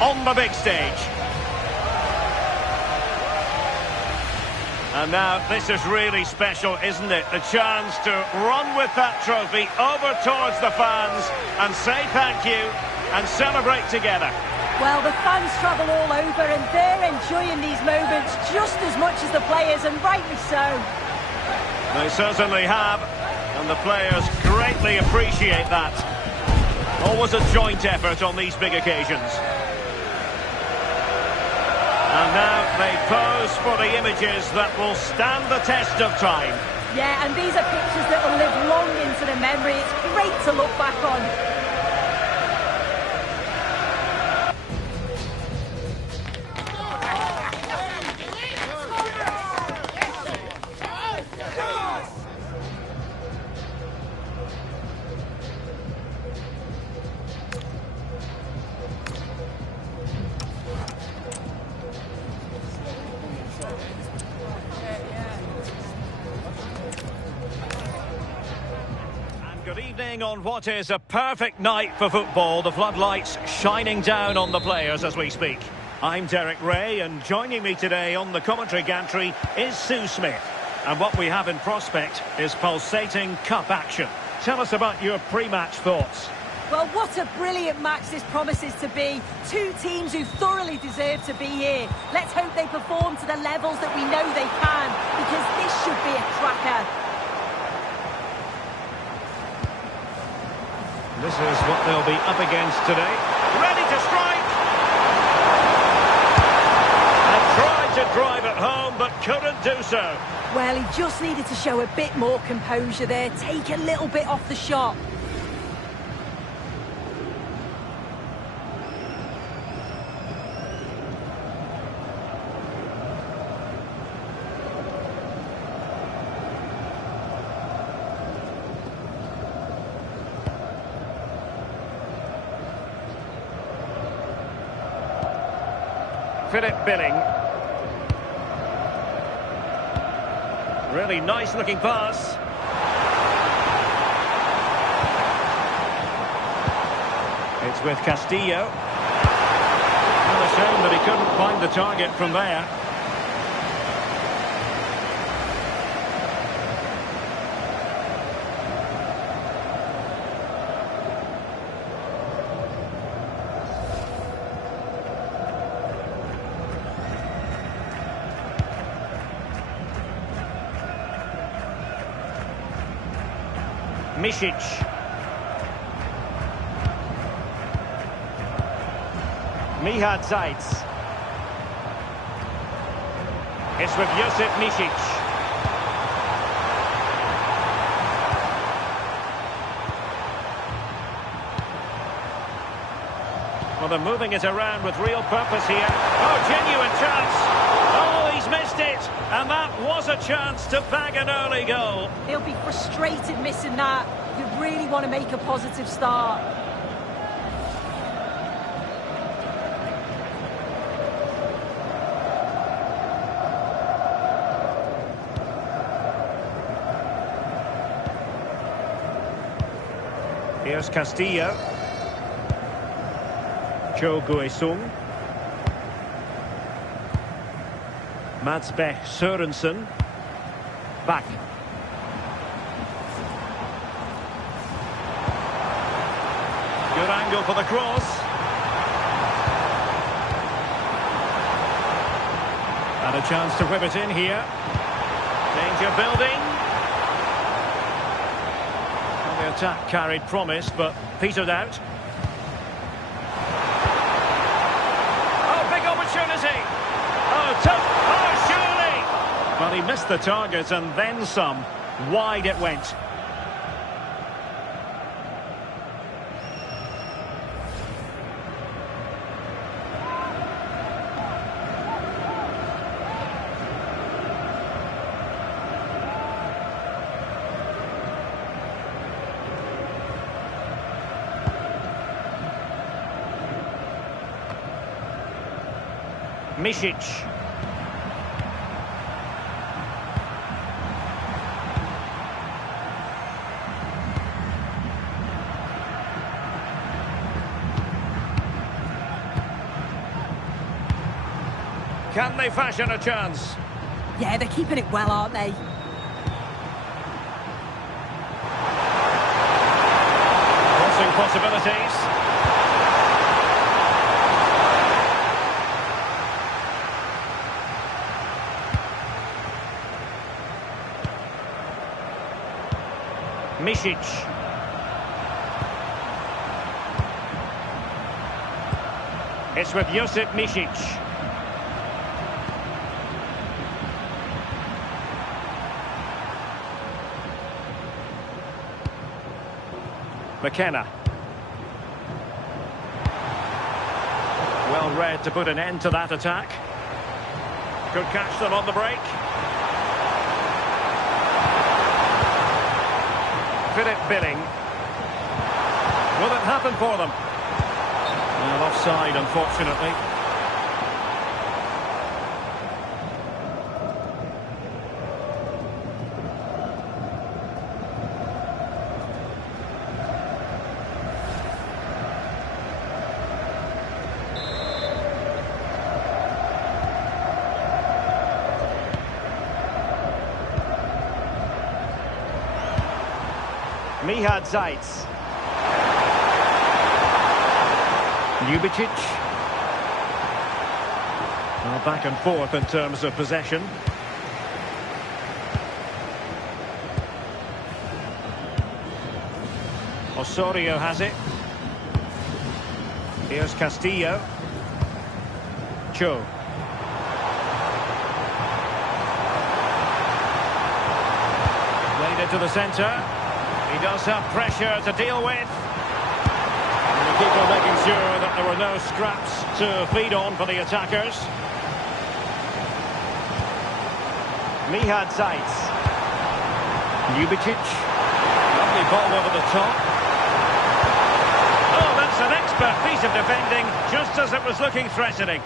On the big stage. And now this is really special, isn't it? The chance to run with that trophy over towards the fans and say thank you and celebrate together. Well, the fans travel all over and they're enjoying these moments just as much as the players, and rightly so. They certainly have, and the players greatly appreciate that. Always a joint effort on these big occasions. And now they pose for the images that will stand the test of time. Yeah, and these are pictures that will live long into the memory. It's great to look back on. Good evening on what is a perfect night for football. The floodlights shining down on the players as we speak. I'm Derek Ray, and joining me today on the commentary gantry is Sue Smith. And what we have in prospect is pulsating cup action. Tell us about your pre-match thoughts. Well, what a brilliant match this promises to be. Two teams who thoroughly deserve to be here. Let's hope they perform to the levels that we know they can, because this should be a cracker. This is what they'll be up against today. Ready to strike! And tried to drive it home, but couldn't do so. Well, he just needed to show a bit more composure there, take a little bit off the shot. Philip Billing. Really nice looking pass. It's with Castillo. What a shame that he couldn't find the target from there. Misic. Midtjylland. It's with Misic. Well, they're moving it around with real purpose here. Oh, genuine chance. Oh, he's missed it. And that was a chance to bag an early goal. He'll be frustrated missing that. You really want to make a positive start. Here's Castillo. Sung. Madsbech Sørensen. Back. Good angle for the cross. And a chance to whip it in here. Danger building. Well, the attack carried promise, but petered out. Oh, tough. Oh, surely. Well, he missed the target and then some. Wide it went. Misic. Can they fashion a chance? Yeah, they're keeping it well, aren't they? Crossing possibilities. Misic. It's with Misic. McKenna. Well read to put an end to that attack. Could catch them on the break. Philip Billing. Will it happen for them? Well, offside, unfortunately. Midtjylland. Ljubicic. Well, back and forth in terms of possession. Osorio has it. Here's Castillo. Cho. Played it to the centre. He does have pressure to deal with. And the keeper making sure that there were no scraps to feed on for the attackers. Midtjylland. Ljubicic. Lovely ball over the top. Oh, that's an expert piece of defending, just as it was looking threatening.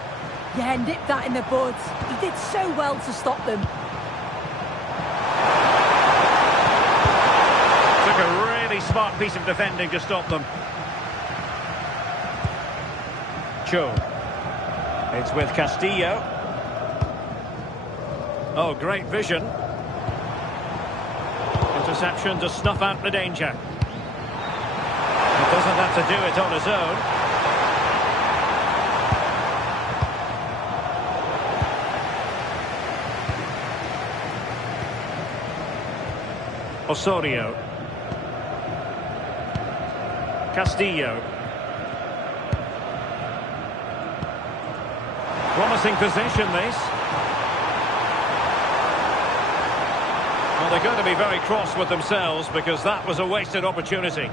Yeah, nipped that in the bud. He did so well to stop them. great piece of defending to stop them. Cho. It's with Castillo. Oh, great vision. Interception to snuff out the danger. He doesn't have to do it on his own. Osorio. Castillo. Promising position, this. Well, they're going to be very cross with themselves because that was a wasted opportunity.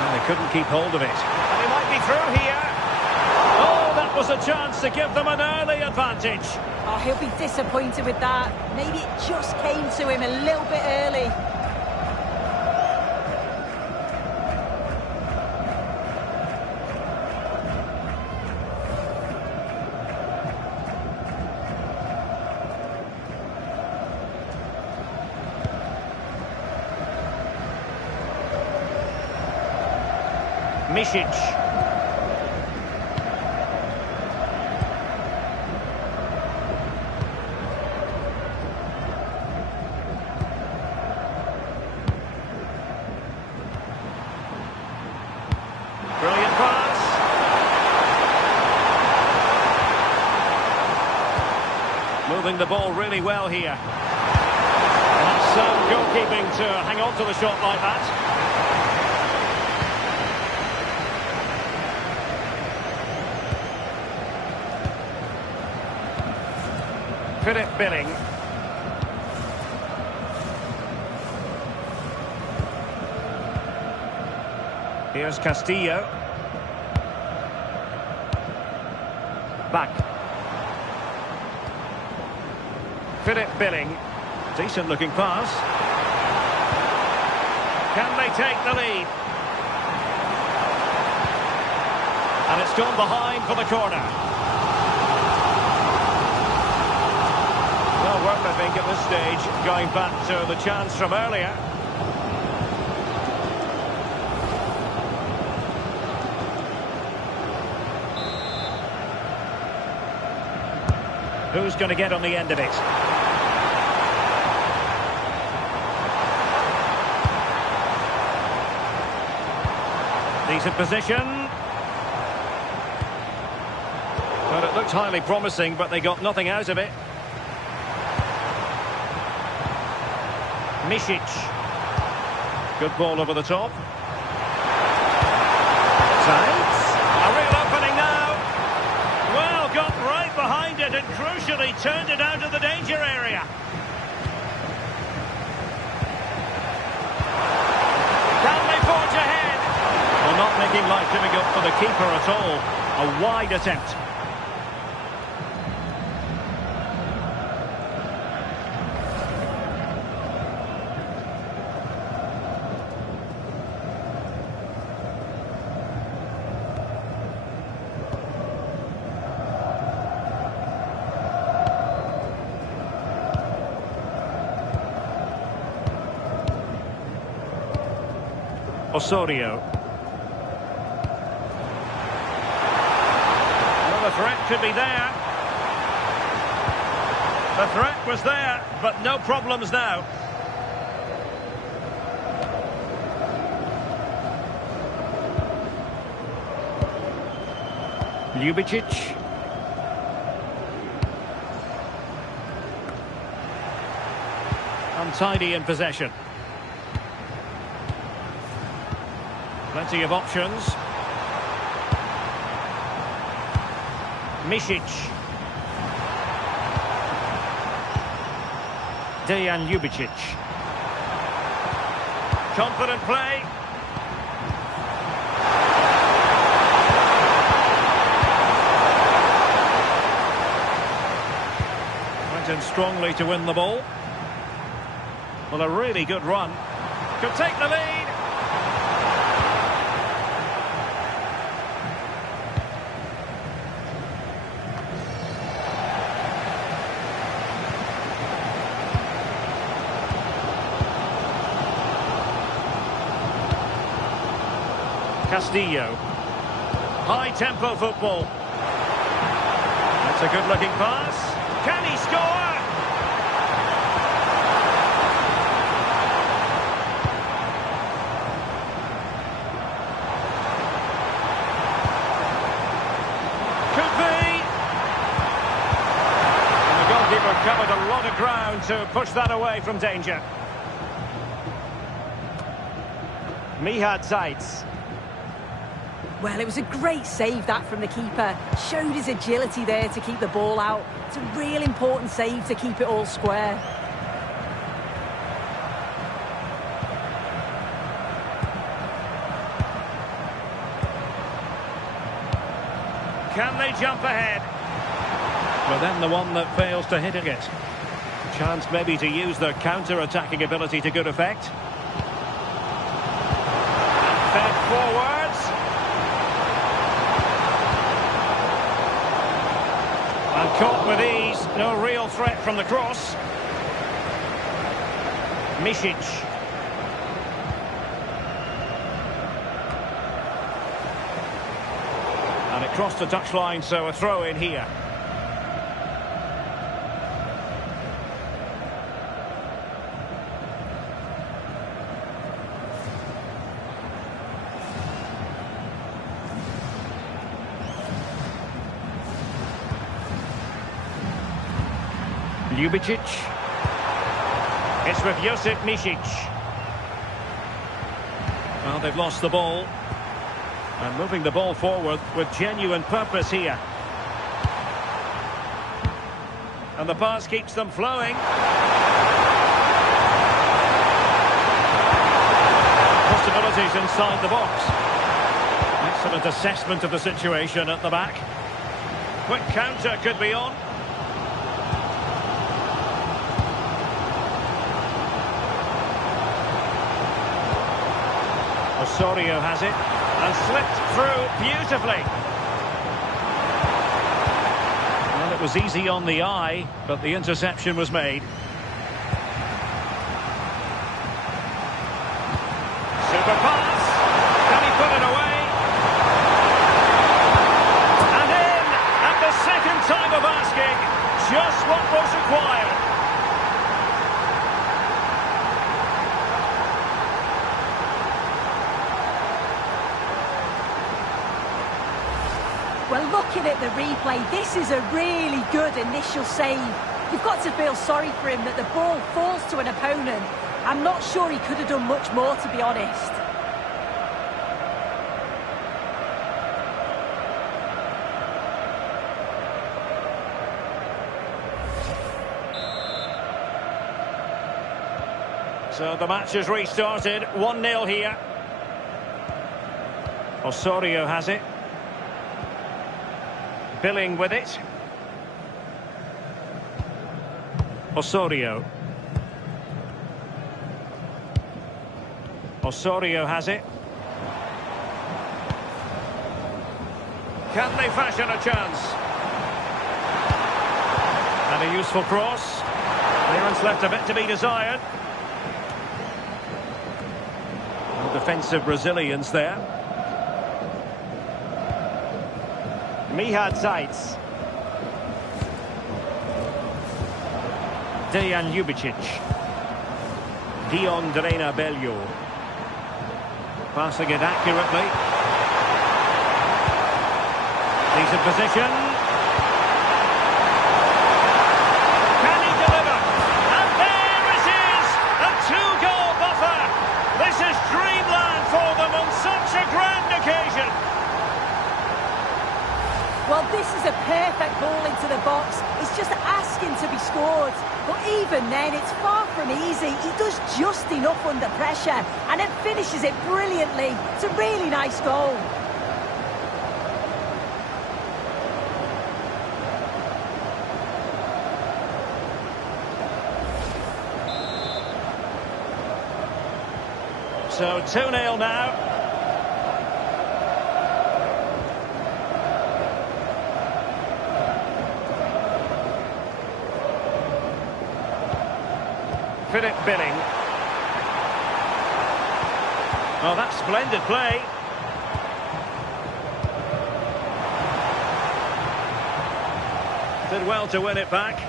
And they couldn't keep hold of it. And he might be through here. Oh, that was a chance to give them an early advantage. Oh, he'll be disappointed with that. Maybe it just came to him a little bit early. Misic. Brilliant pass. Moving the ball really well here. That's goalkeeping to hang on to the shot like that. Philip Billing. Here's Castillo. Back. Philip Billing. Decent looking pass. Can they take the lead? And it's gone behind for the corner. Well worth, I think, at this stage, going back to the chance from earlier. Who's going to get on the end of it? Decent position. Well, it looked highly promising, but they got nothing out of it. Misic. Good ball over the top. Tight. A real opening now. Well, got right behind it and crucially turned it out of the danger area. Can they forge ahead? Well, not making life difficult for the keeper at all. A wide attempt. Osorio. Well, the threat could be there. The threat was there, but no problems now. Ljubicic. Untidy in possession. Plenty of options. Misic. Dejan Ljubicic. Confident play. Went in strongly to win the ball. Well, a really good run. Could take the lead. Castillo. High-tempo football. That's a good-looking pass. Can he score? Could be. And the goalkeeper covered a lot of ground to push that away from danger. Midtjylland. Well, it was a great save, that, from the keeper. Showed his agility there to keep the ball out. It's a real important save to keep it all square. Can they jump ahead? Well, then the one that fails to hit it. Chance maybe to use their counter-attacking ability to good effect. Fed forwards. And caught with ease. No real threat from the cross. Misic. And it crossed the touchline, so a throw in here. Ljubicic. It's with Josip Misic. Well, they've lost the ball. And moving the ball forward with genuine purpose here. And the pass keeps them flowing. Possibilities inside the box. Excellent assessment of the situation at the back. Quick counter could be on. Osorio has it and slipped through beautifully. Well, it was easy on the eye, but the interception was made. Super pass. Can he put it away? And in at the second time of asking, just what was required. Well, looking at the replay, this is a really good initial save. You've got to feel sorry for him that the ball falls to an opponent. I'm not sure he could have done much more, to be honest. So the match has restarted. 1-0 here. Osorio has it. Billing with it. Osorio. Osorio has it. Can they fashion a chance? And a useful cross. Clearance left a bit to be desired. And defensive resilience there. Midtjylland. Dejan Ljubicic. Dion Drena Bello. Passing it accurately. Decent position. Can he deliver? And there it is! A two-goal buffer! This is dreamland for them on such a grand occasion. Well, this is a perfect ball into the box. It's just asking to be scored. But even then, it's far from easy. He does just enough under pressure and then finishes it brilliantly. It's a really nice goal. So 2-0 now. Philip Billing. Oh, that's splendid play. Did well to win it back.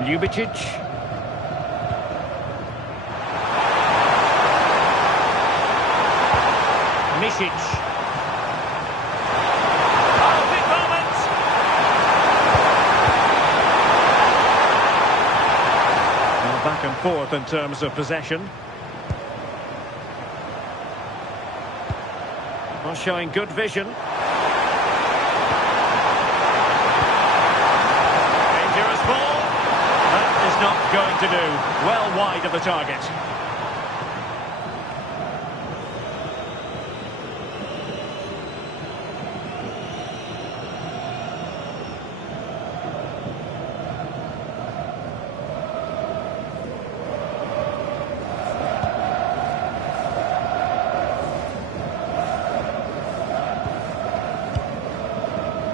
Ljubicic. Misic. Oh, big moment. Well, back and forth in terms of possession. Well, showing good vision. Dangerous ball. That is not going to do. Well wide of the target.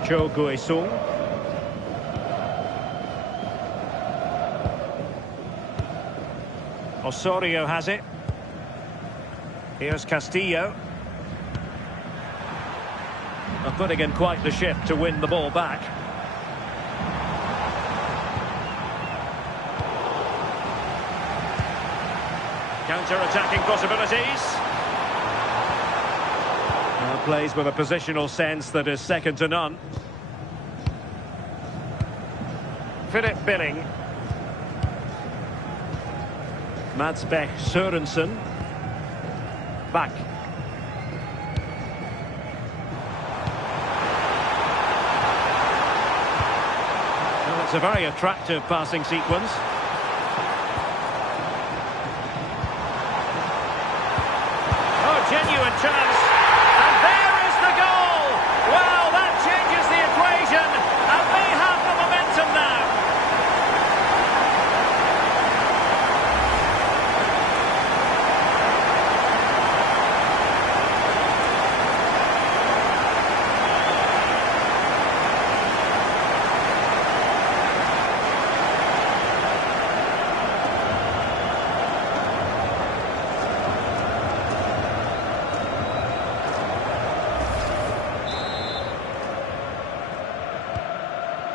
Cho Guesung. Osorio has it. Here's Castillo. They're putting in quite the shift to win the ball back. Counter-attacking possibilities. Plays with a positional sense that is second to none. Philip Billing. Madsbech Sørensen. Back. Well, it's a very attractive passing sequence. Oh, genuine chance. Well, that changes the equation, and they have the momentum now.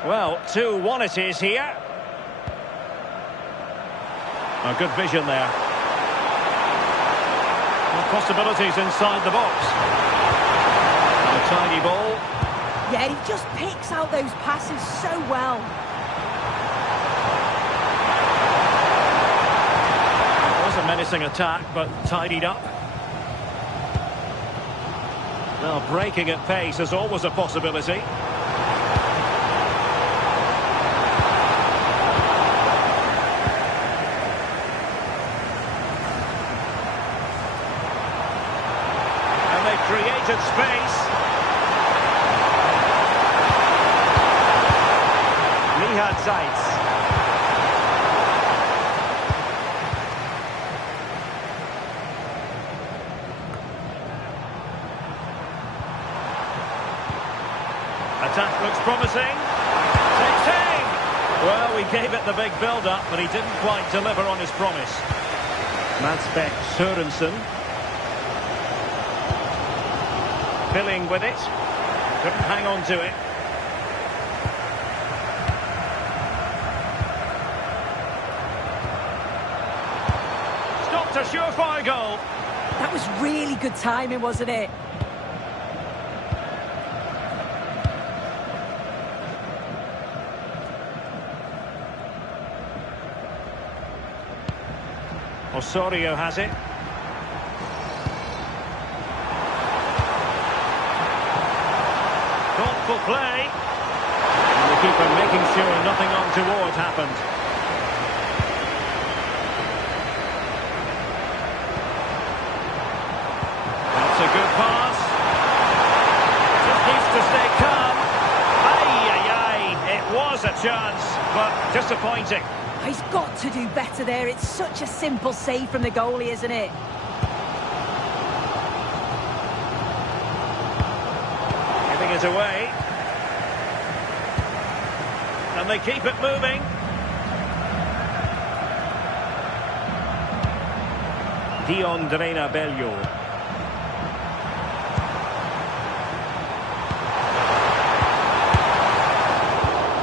Well, 2-1 it is here. Oh, good vision there. Well, possibilities inside the box. And a tiny ball. Yeah, he just picks out those passes so well. It was a menacing attack, but tidied up. Well, breaking at pace is always a possibility. Created space. Nihat Zaitz. Attack looks promising. Takes aim. Well, we gave it the big build-up, but he didn't quite deliver on his promise. Madsbech Sørensen. Billing with it. Couldn't hang on to it. Stopped a surefire goal. That was really good timing, wasn't it? Osorio has it. Thoughtful play. And the keeper making sure nothing untoward happened. That's a good pass. Just needs to stay calm. It was a chance, but disappointing. He's got to do better there. It's such a simple save from the goalie, isn't it? Giving it away. And they keep it moving. Dion Bello.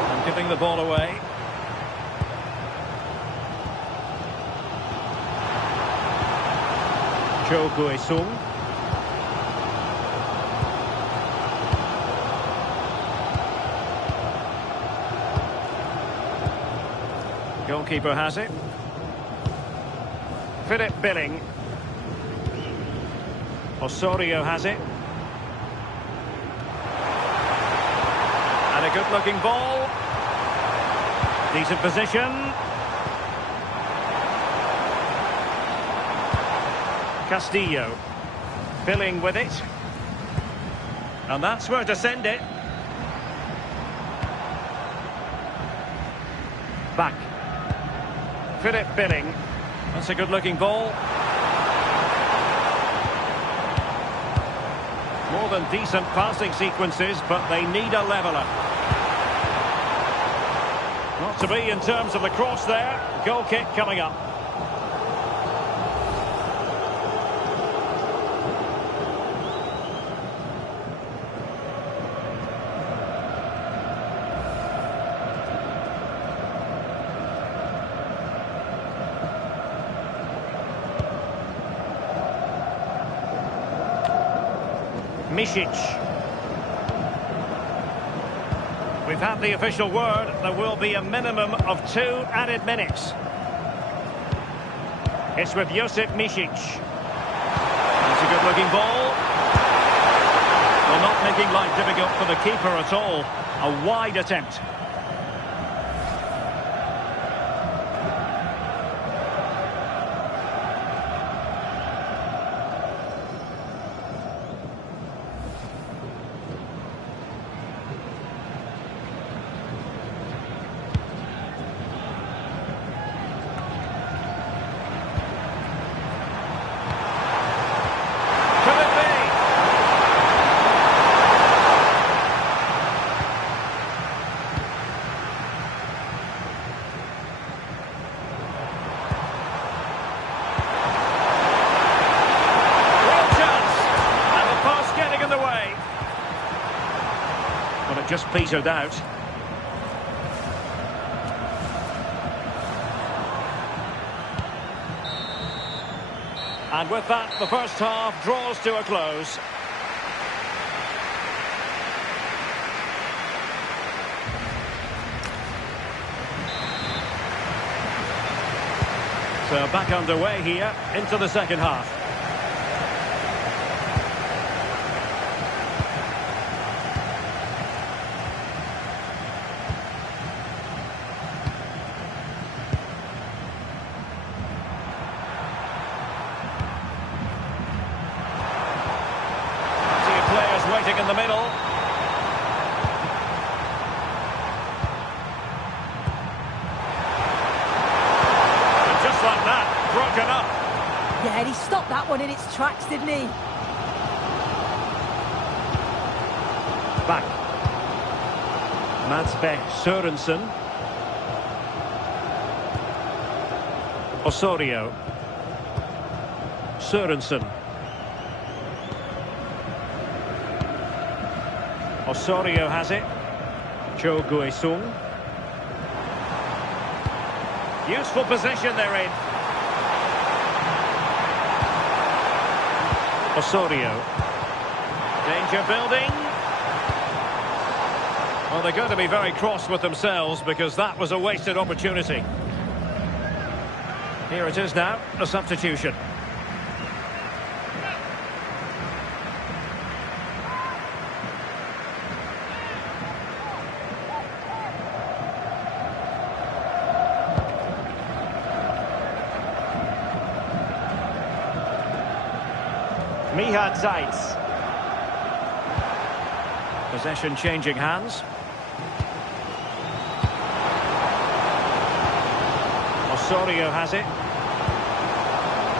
And giving the ball away. Sung. Goalkeeper has it. Philip Billing. Osorio has it. And a good-looking ball. Decent position. Castillo. Billing with it. And that's where to send it. Back. Philip Billing. That's a good-looking ball. More than decent passing sequences, but they need a leveller. Not to be in terms of the cross there. Goal kick coming up. Misic. We've had the official word. There will be a minimum of 2 added minutes. It's with Josip Misic. That's a good-looking ball. Well, not making life difficult for the keeper at all. A wide attempt. Just petered out. And with that, the first half draws to a close. So back underway here into the second half. Waiting in the middle. And just like that, broken up. Yeah, he stopped that one in its tracks, didn't he? Back. Madsbech Sørensen. Osorio. Sørensen. Osorio has it. Sung. Useful position they're in. Osorio. Danger building. Well, they're going to be very cross with themselves because that was a wasted opportunity. Here it is now, a substitution. Mihad Zaitz. Possession changing hands. Osorio has it.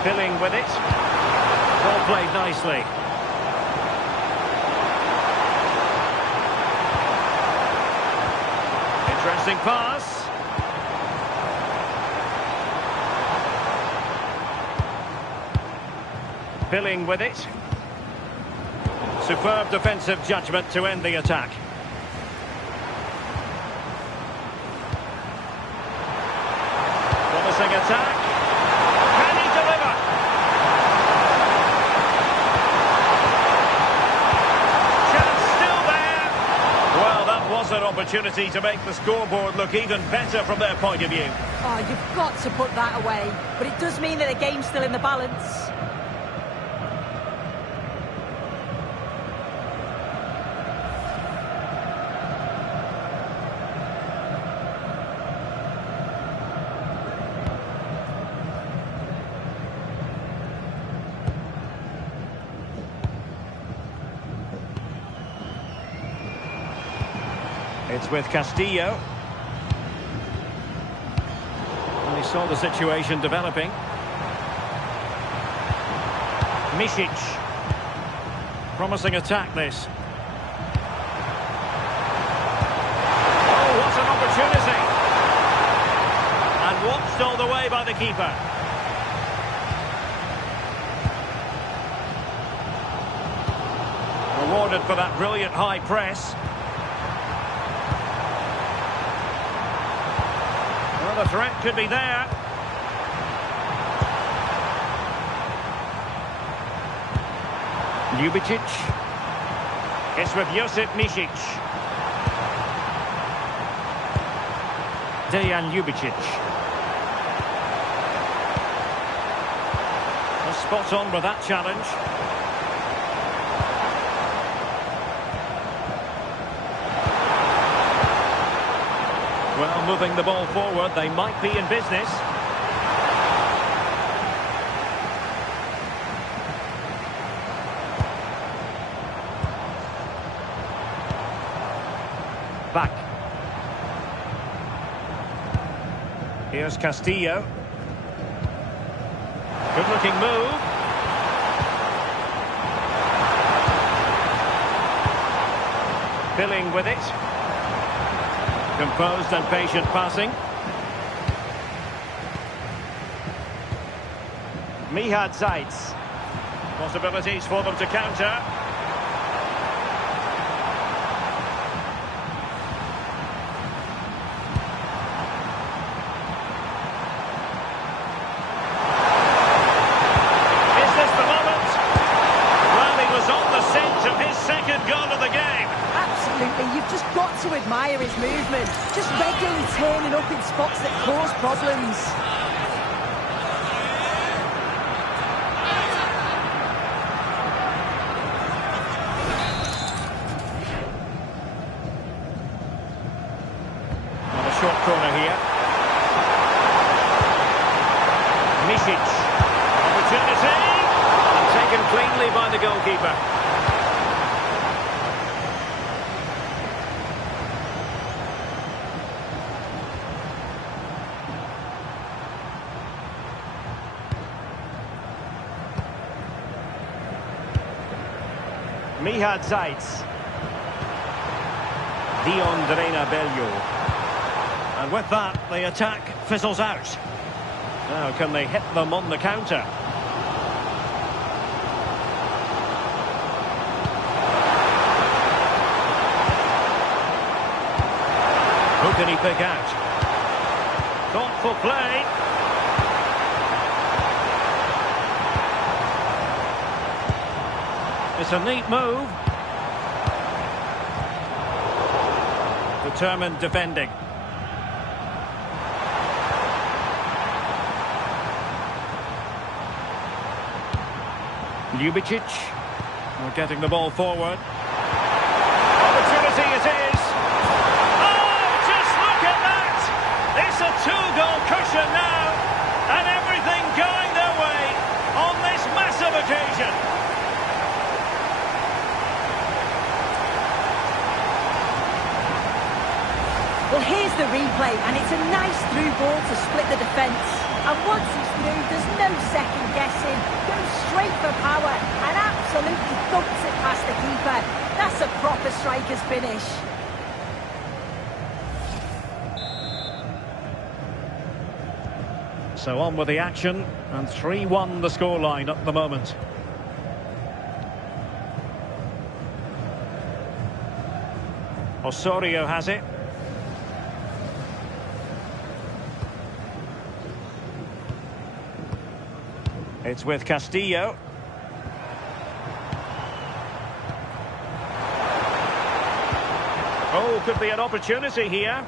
Filling with it. Ball played nicely. Interesting pass. Filling with it. Superb defensive judgment to end the attack. Promising attack. Can he deliver? Chance still there. Well, that was an opportunity to make the scoreboard look even better from their point of view. Oh, you've got to put that away. But it does mean that the game's still in the balance. It's with Castillo. And he saw the situation developing. Misic. Promising attack, this. Oh, what an opportunity! And watched all the way by the keeper. Rewarded for that brilliant high press. Well, the threat could be there. Ljubicic. It's with Josip Misic. Dejan Ljubicic. Well, spot on with that challenge. Well, moving the ball forward, they might be in business. Back. Here's Castillo. Good-looking move. Filling with it. Composed and patient passing. Midtjylland. Possibilities for them to counter. Is this the moment? Well, he was on the scent of his second goal of the game. Absolutely, you've just got to admire his movement. Just regularly turning up in spots that cause problems. On a short corner here. Misic. Opportunity. And taken cleanly by the goalkeeper. Midtjylland. Dion Bello. And with that, the attack fizzles out. Now, can they hit them on the counter? Who can he pick out? Thoughtful play. It's a neat move. Determined defending. Ljubicic. We're getting the ball forward. Opportunity it is. Oh, just look at that! It's a two-goal cushion now. And everything going their way on this massive occasion. Well, here's the replay, and it's a nice through ball to split the defence. And once it's through, there's no second guessing. Goes straight for power and absolutely thumps it past the keeper. That's a proper striker's finish. So on with the action, and 3-1 the scoreline at the moment. Osorio has it. It's with Castillo. Oh, could be an opportunity here.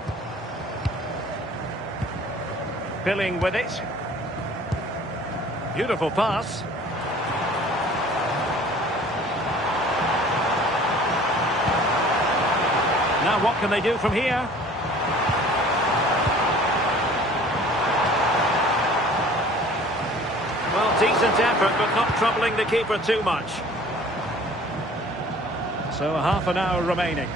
Billing with it. Beautiful pass. Now what can they do from here? Well, decent effort, but not troubling the keeper too much. So half an hour remaining.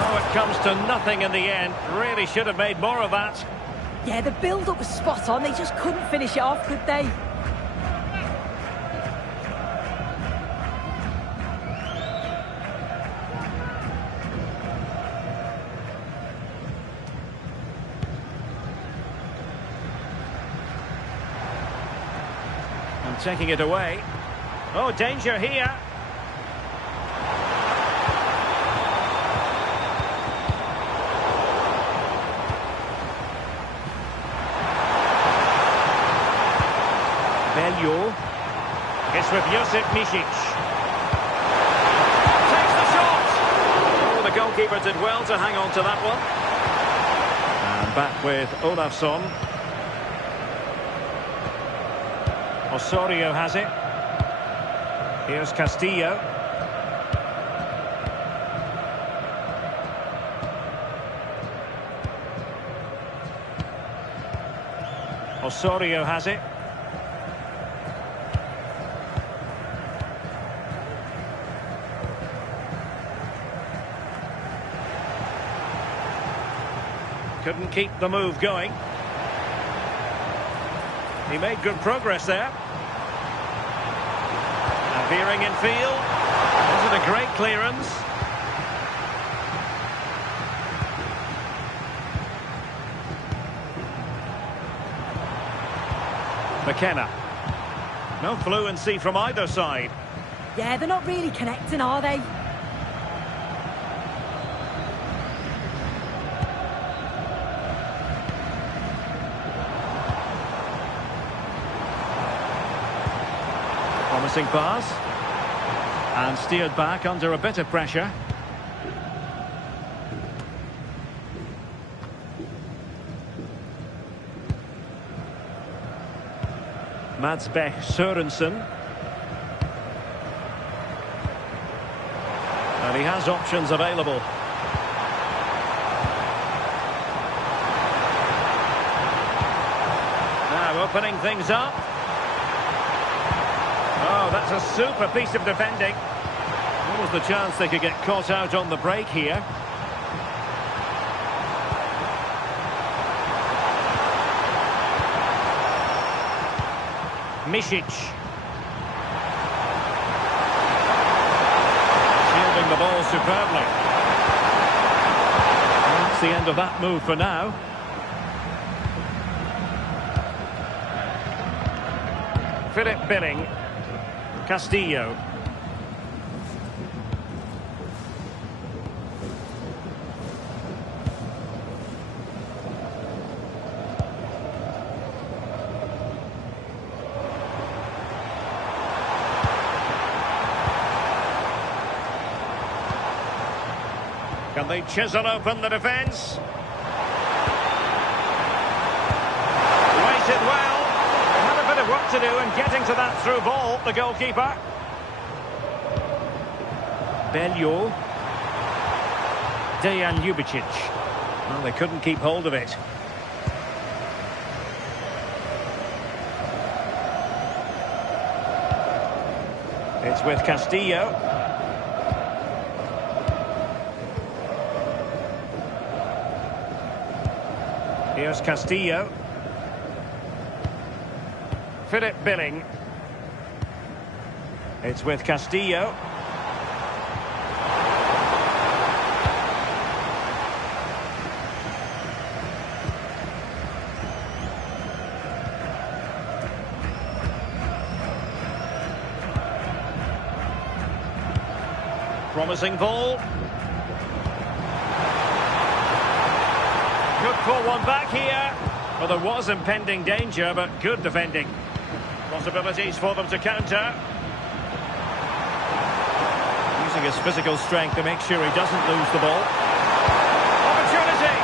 Oh, it comes to nothing in the end. Really should have made more of that. Yeah, the build-up was spot on. They just couldn't finish it off, could they? And taking it away. Oh, danger here. It's with Josip Misic. Takes the shot! Oh, the goalkeeper did well to hang on to that one. And back with Olafsson. Osorio has it. Here's Castillo. Osorio has it. Couldn't keep the move going. He made good progress there. And veering in field. This is a great clearance. McKenna. No fluency from either side. Yeah, they're not really connecting, are they? Promising pass. And steered back under a bit of pressure. Madsbech Sørensen. And he has options available. Now opening things up. Oh, that's a super piece of defending. What was the chance they could get caught out on the break here? Misic. Shielding the ball superbly. And that's the end of that move for now. Philip Billing. Castillo. Can they chisel open the defence? Waited well. They had a bit of work to do in getting to that through ball, the goalkeeper. Beljo. Dejan Ljubicic. Well, they couldn't keep hold of it. It's with Castillo. Here's Castillo. Philip Billing. It's with Castillo. Promising ball. Could pull one back here. Well, there was impending danger, but good defending. Possibilities for them to counter. Using his physical strength to make sure he doesn't lose the ball. Opportunity!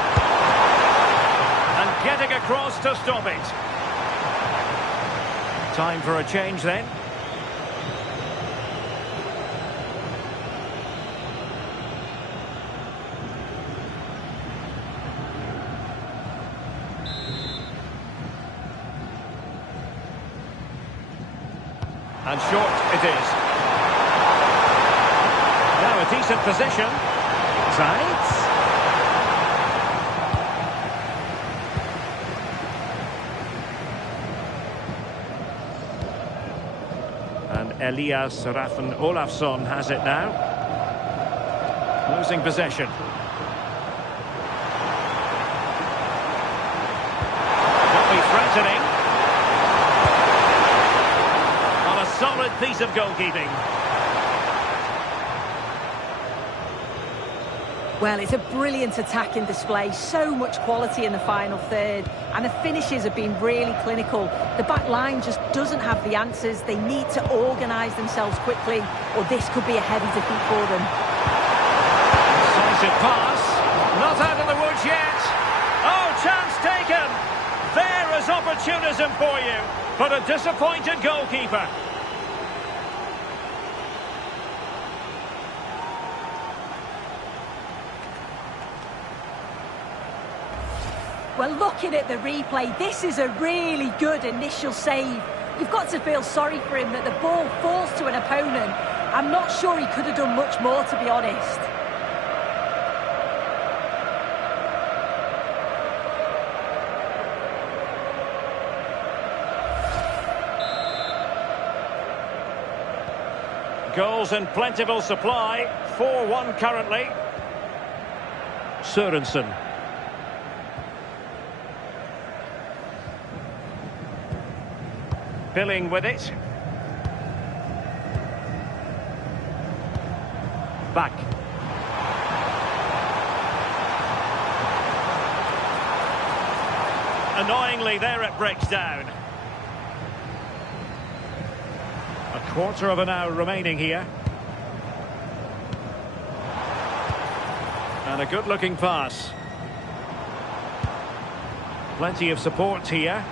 And getting across to stop it. Time for a change then. And short it is. Now a decent position. Tight. And Elias Raffen Olafsson has it now. Losing possession. Not be threatening. Solid piece of goalkeeping. Well, it's a brilliant attacking display. So much quality in the final third. And the finishes have been really clinical. The back line just doesn't have the answers. They need to organise themselves quickly, or this could be a heavy defeat for them. Decisive pass. Not out of the woods yet. Oh, chance taken. There is opportunism for you. But a disappointed goalkeeper. Well, looking at the replay, this is a really good initial save. You've got to feel sorry for him that the ball falls to an opponent. I'm not sure he could have done much more, to be honest. Goals in plentiful supply. 4-1 currently. Sørensen. Billing with it. Back. Annoyingly, there it breaks down. A quarter of an hour remaining here. And a good-looking pass. Plenty of support here.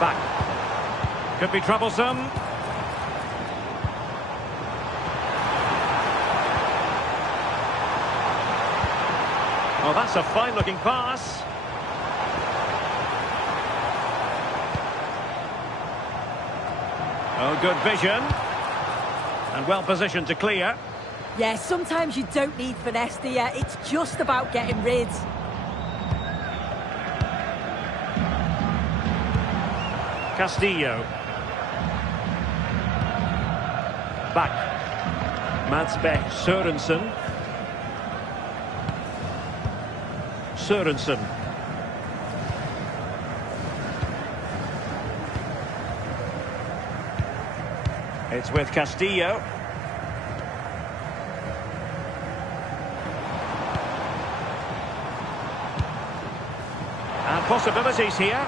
Back. Could be troublesome. Oh, that's a fine-looking pass. Oh, good vision. And well-positioned to clear. Yeah, sometimes you don't need finesse, do you? It's just about getting rid. Castillo. Back. Madsbech Sørensen. Sørensen. It's with Castillo. And possibilities here.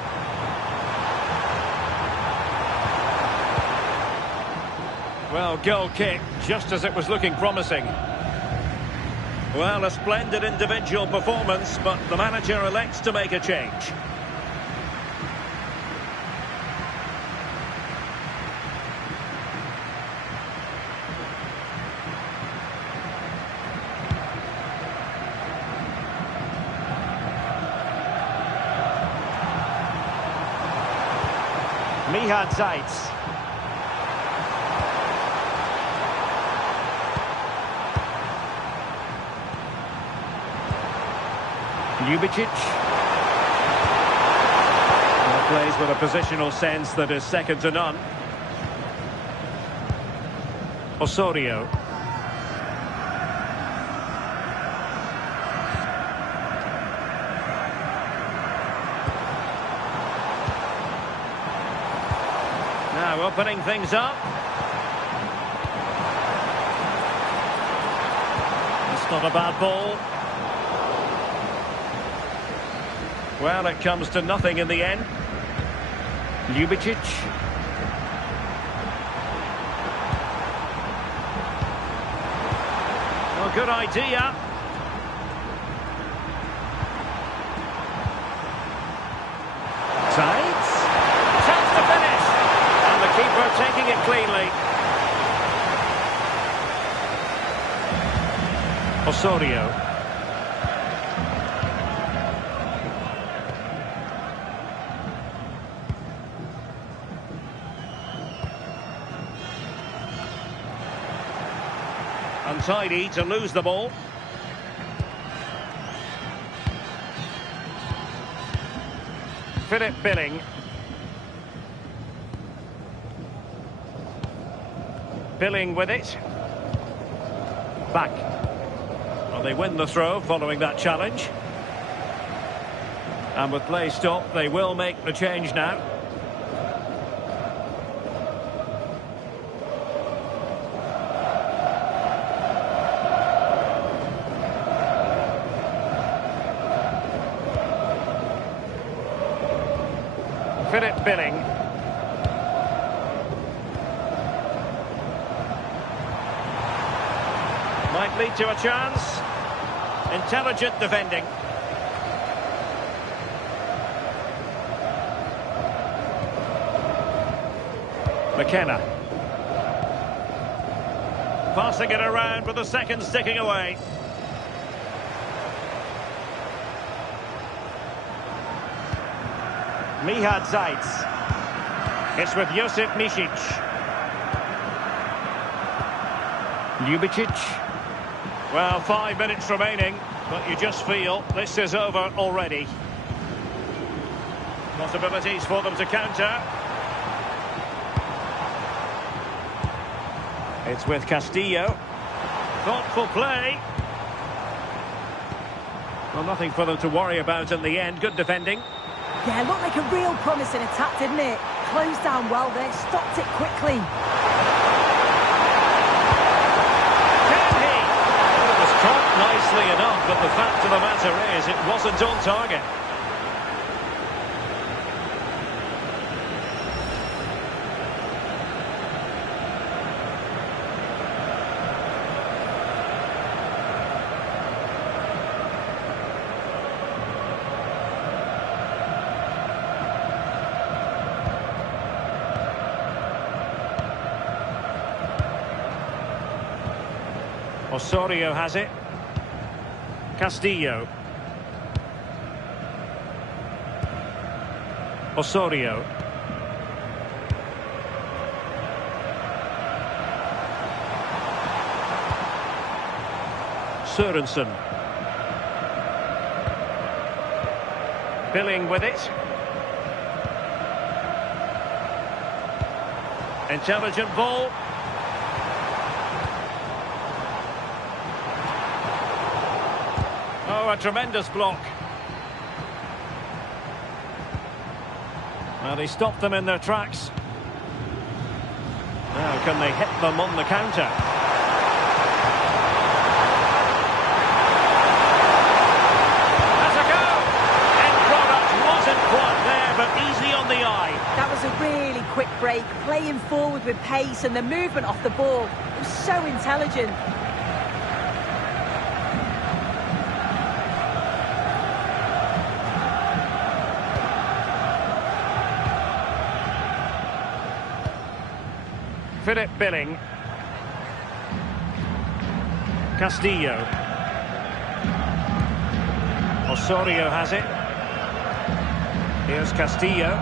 Well, goal kick, just as it was looking promising. Well, a splendid individual performance, but the manager elects to make a change. Midtjylland. Ljubicic. Plays with a positional sense that is second to none. Osorio. Now opening things up. That's not a bad ball. Well, it comes to nothing in the end. Ljubicic. Well, good idea. Tight. Chance to finish. And the keeper taking it cleanly. Osorio. Untidy to lose the ball. Philip Billing. Billing with it. Back. Well, they win the throw following that challenge. And with play stopped, they will make the change now. Philip Billing. Might lead to a chance. Intelligent defending. McKenna. Passing it around with the second sticking away. Midtjylland. It's with Josip Misic. Ljubicic. Well, 5 minutes remaining, but you just feel this is over already. Possibilities for them to counter. It's with Castillo. Thoughtful play. Well, nothing for them to worry about in the end. Good defending. Yeah, looked like a real promising attack, didn't it? Closed down well there, stopped it quickly. Can he? Well, it was caught nicely enough, but the fact of the matter is it wasn't on target. Osorio has it. Castillo. Osorio. Sørensen. Billing with it. Intelligent ball. Oh, a tremendous block. Well, he stopped them in their tracks. Now, can they hit them on the counter? That's a go! End product wasn't quite there, but easy on the eye. That was a really quick break, playing forward with pace and the movement off the ball. It was so intelligent. Philip Billing. Castillo. Osorio has it. Here's Castillo.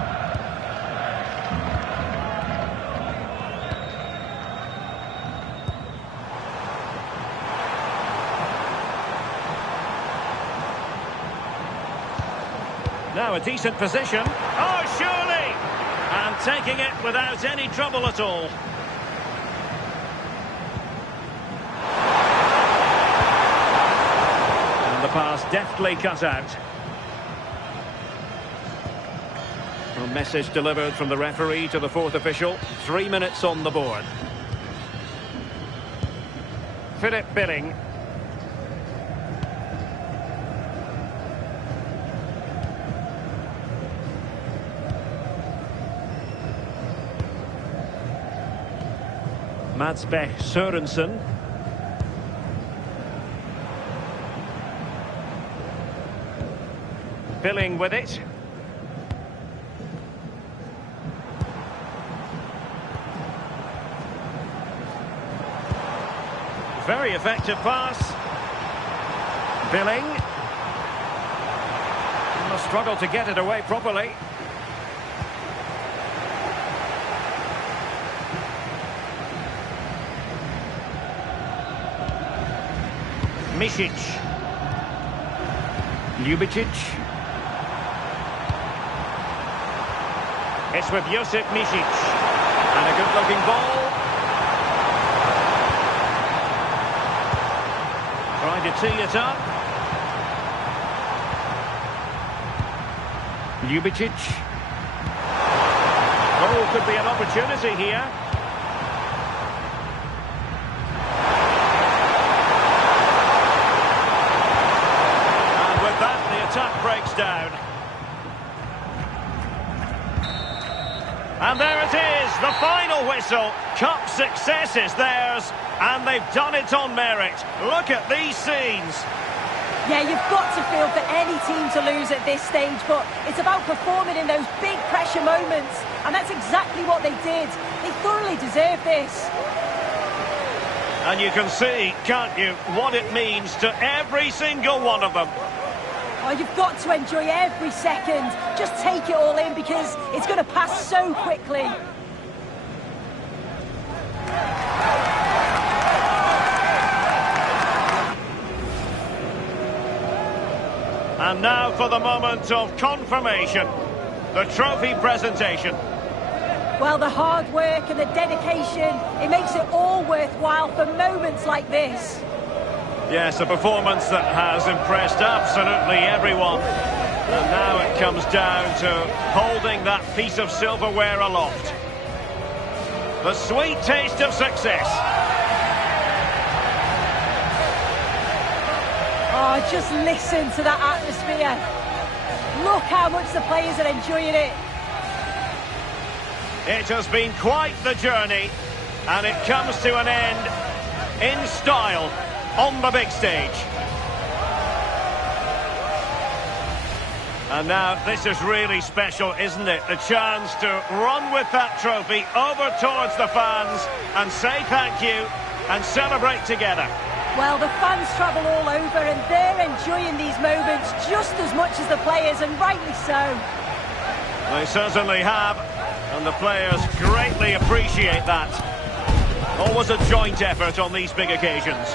Now a decent position. Oh, surely! And taking it without any trouble at all. And the pass deftly cut out. A message delivered from the referee to the fourth official. 3 minutes on the board. Philip Billing. Madsbech Sørensen. Billing with it. Very effective pass. Billing. Must struggle to get it away properly. Misic. Ljubicic. It's with Josip Misic. And a good-looking ball. Trying to tee it up. Ljubicic. Oh, could be an opportunity here. And with that, the attack breaks down. And there it is, the final whistle. Cup success is theirs, and they've done it on merit. Look at these scenes. Yeah, you've got to feel for any team to lose at this stage, but it's about performing in those big pressure moments, and that's exactly what they did. They thoroughly deserve this. And you can see, can't you, what it means to every single one of them. Oh, you've got to enjoy every second. Just take it all in because it's going to pass so quickly. And now for the moment of confirmation, the trophy presentation. Well, the hard work and the dedication, it makes it all worthwhile for moments like this. Yes, a performance that has impressed absolutely everyone. And now it comes down to holding that piece of silverware aloft. The sweet taste of success. Oh, just listen to that atmosphere. Look how much the players are enjoying it. It has been quite the journey, and it comes to an end in style. On the big stage. And now this is really special, isn't it? The chance to run with that trophy over towards the fans and say thank you and celebrate together. Well, the fans travel all over and they're enjoying these moments just as much as the players, and rightly so. They certainly have, and the players greatly appreciate that. Always a joint effort on these big occasions.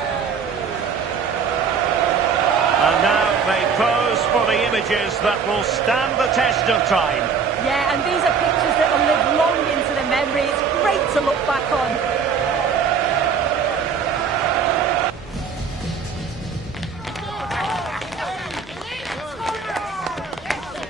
And now they pose for the images that will stand the test of time. Yeah, and these are pictures that will live long into the memory. It's great to look back on.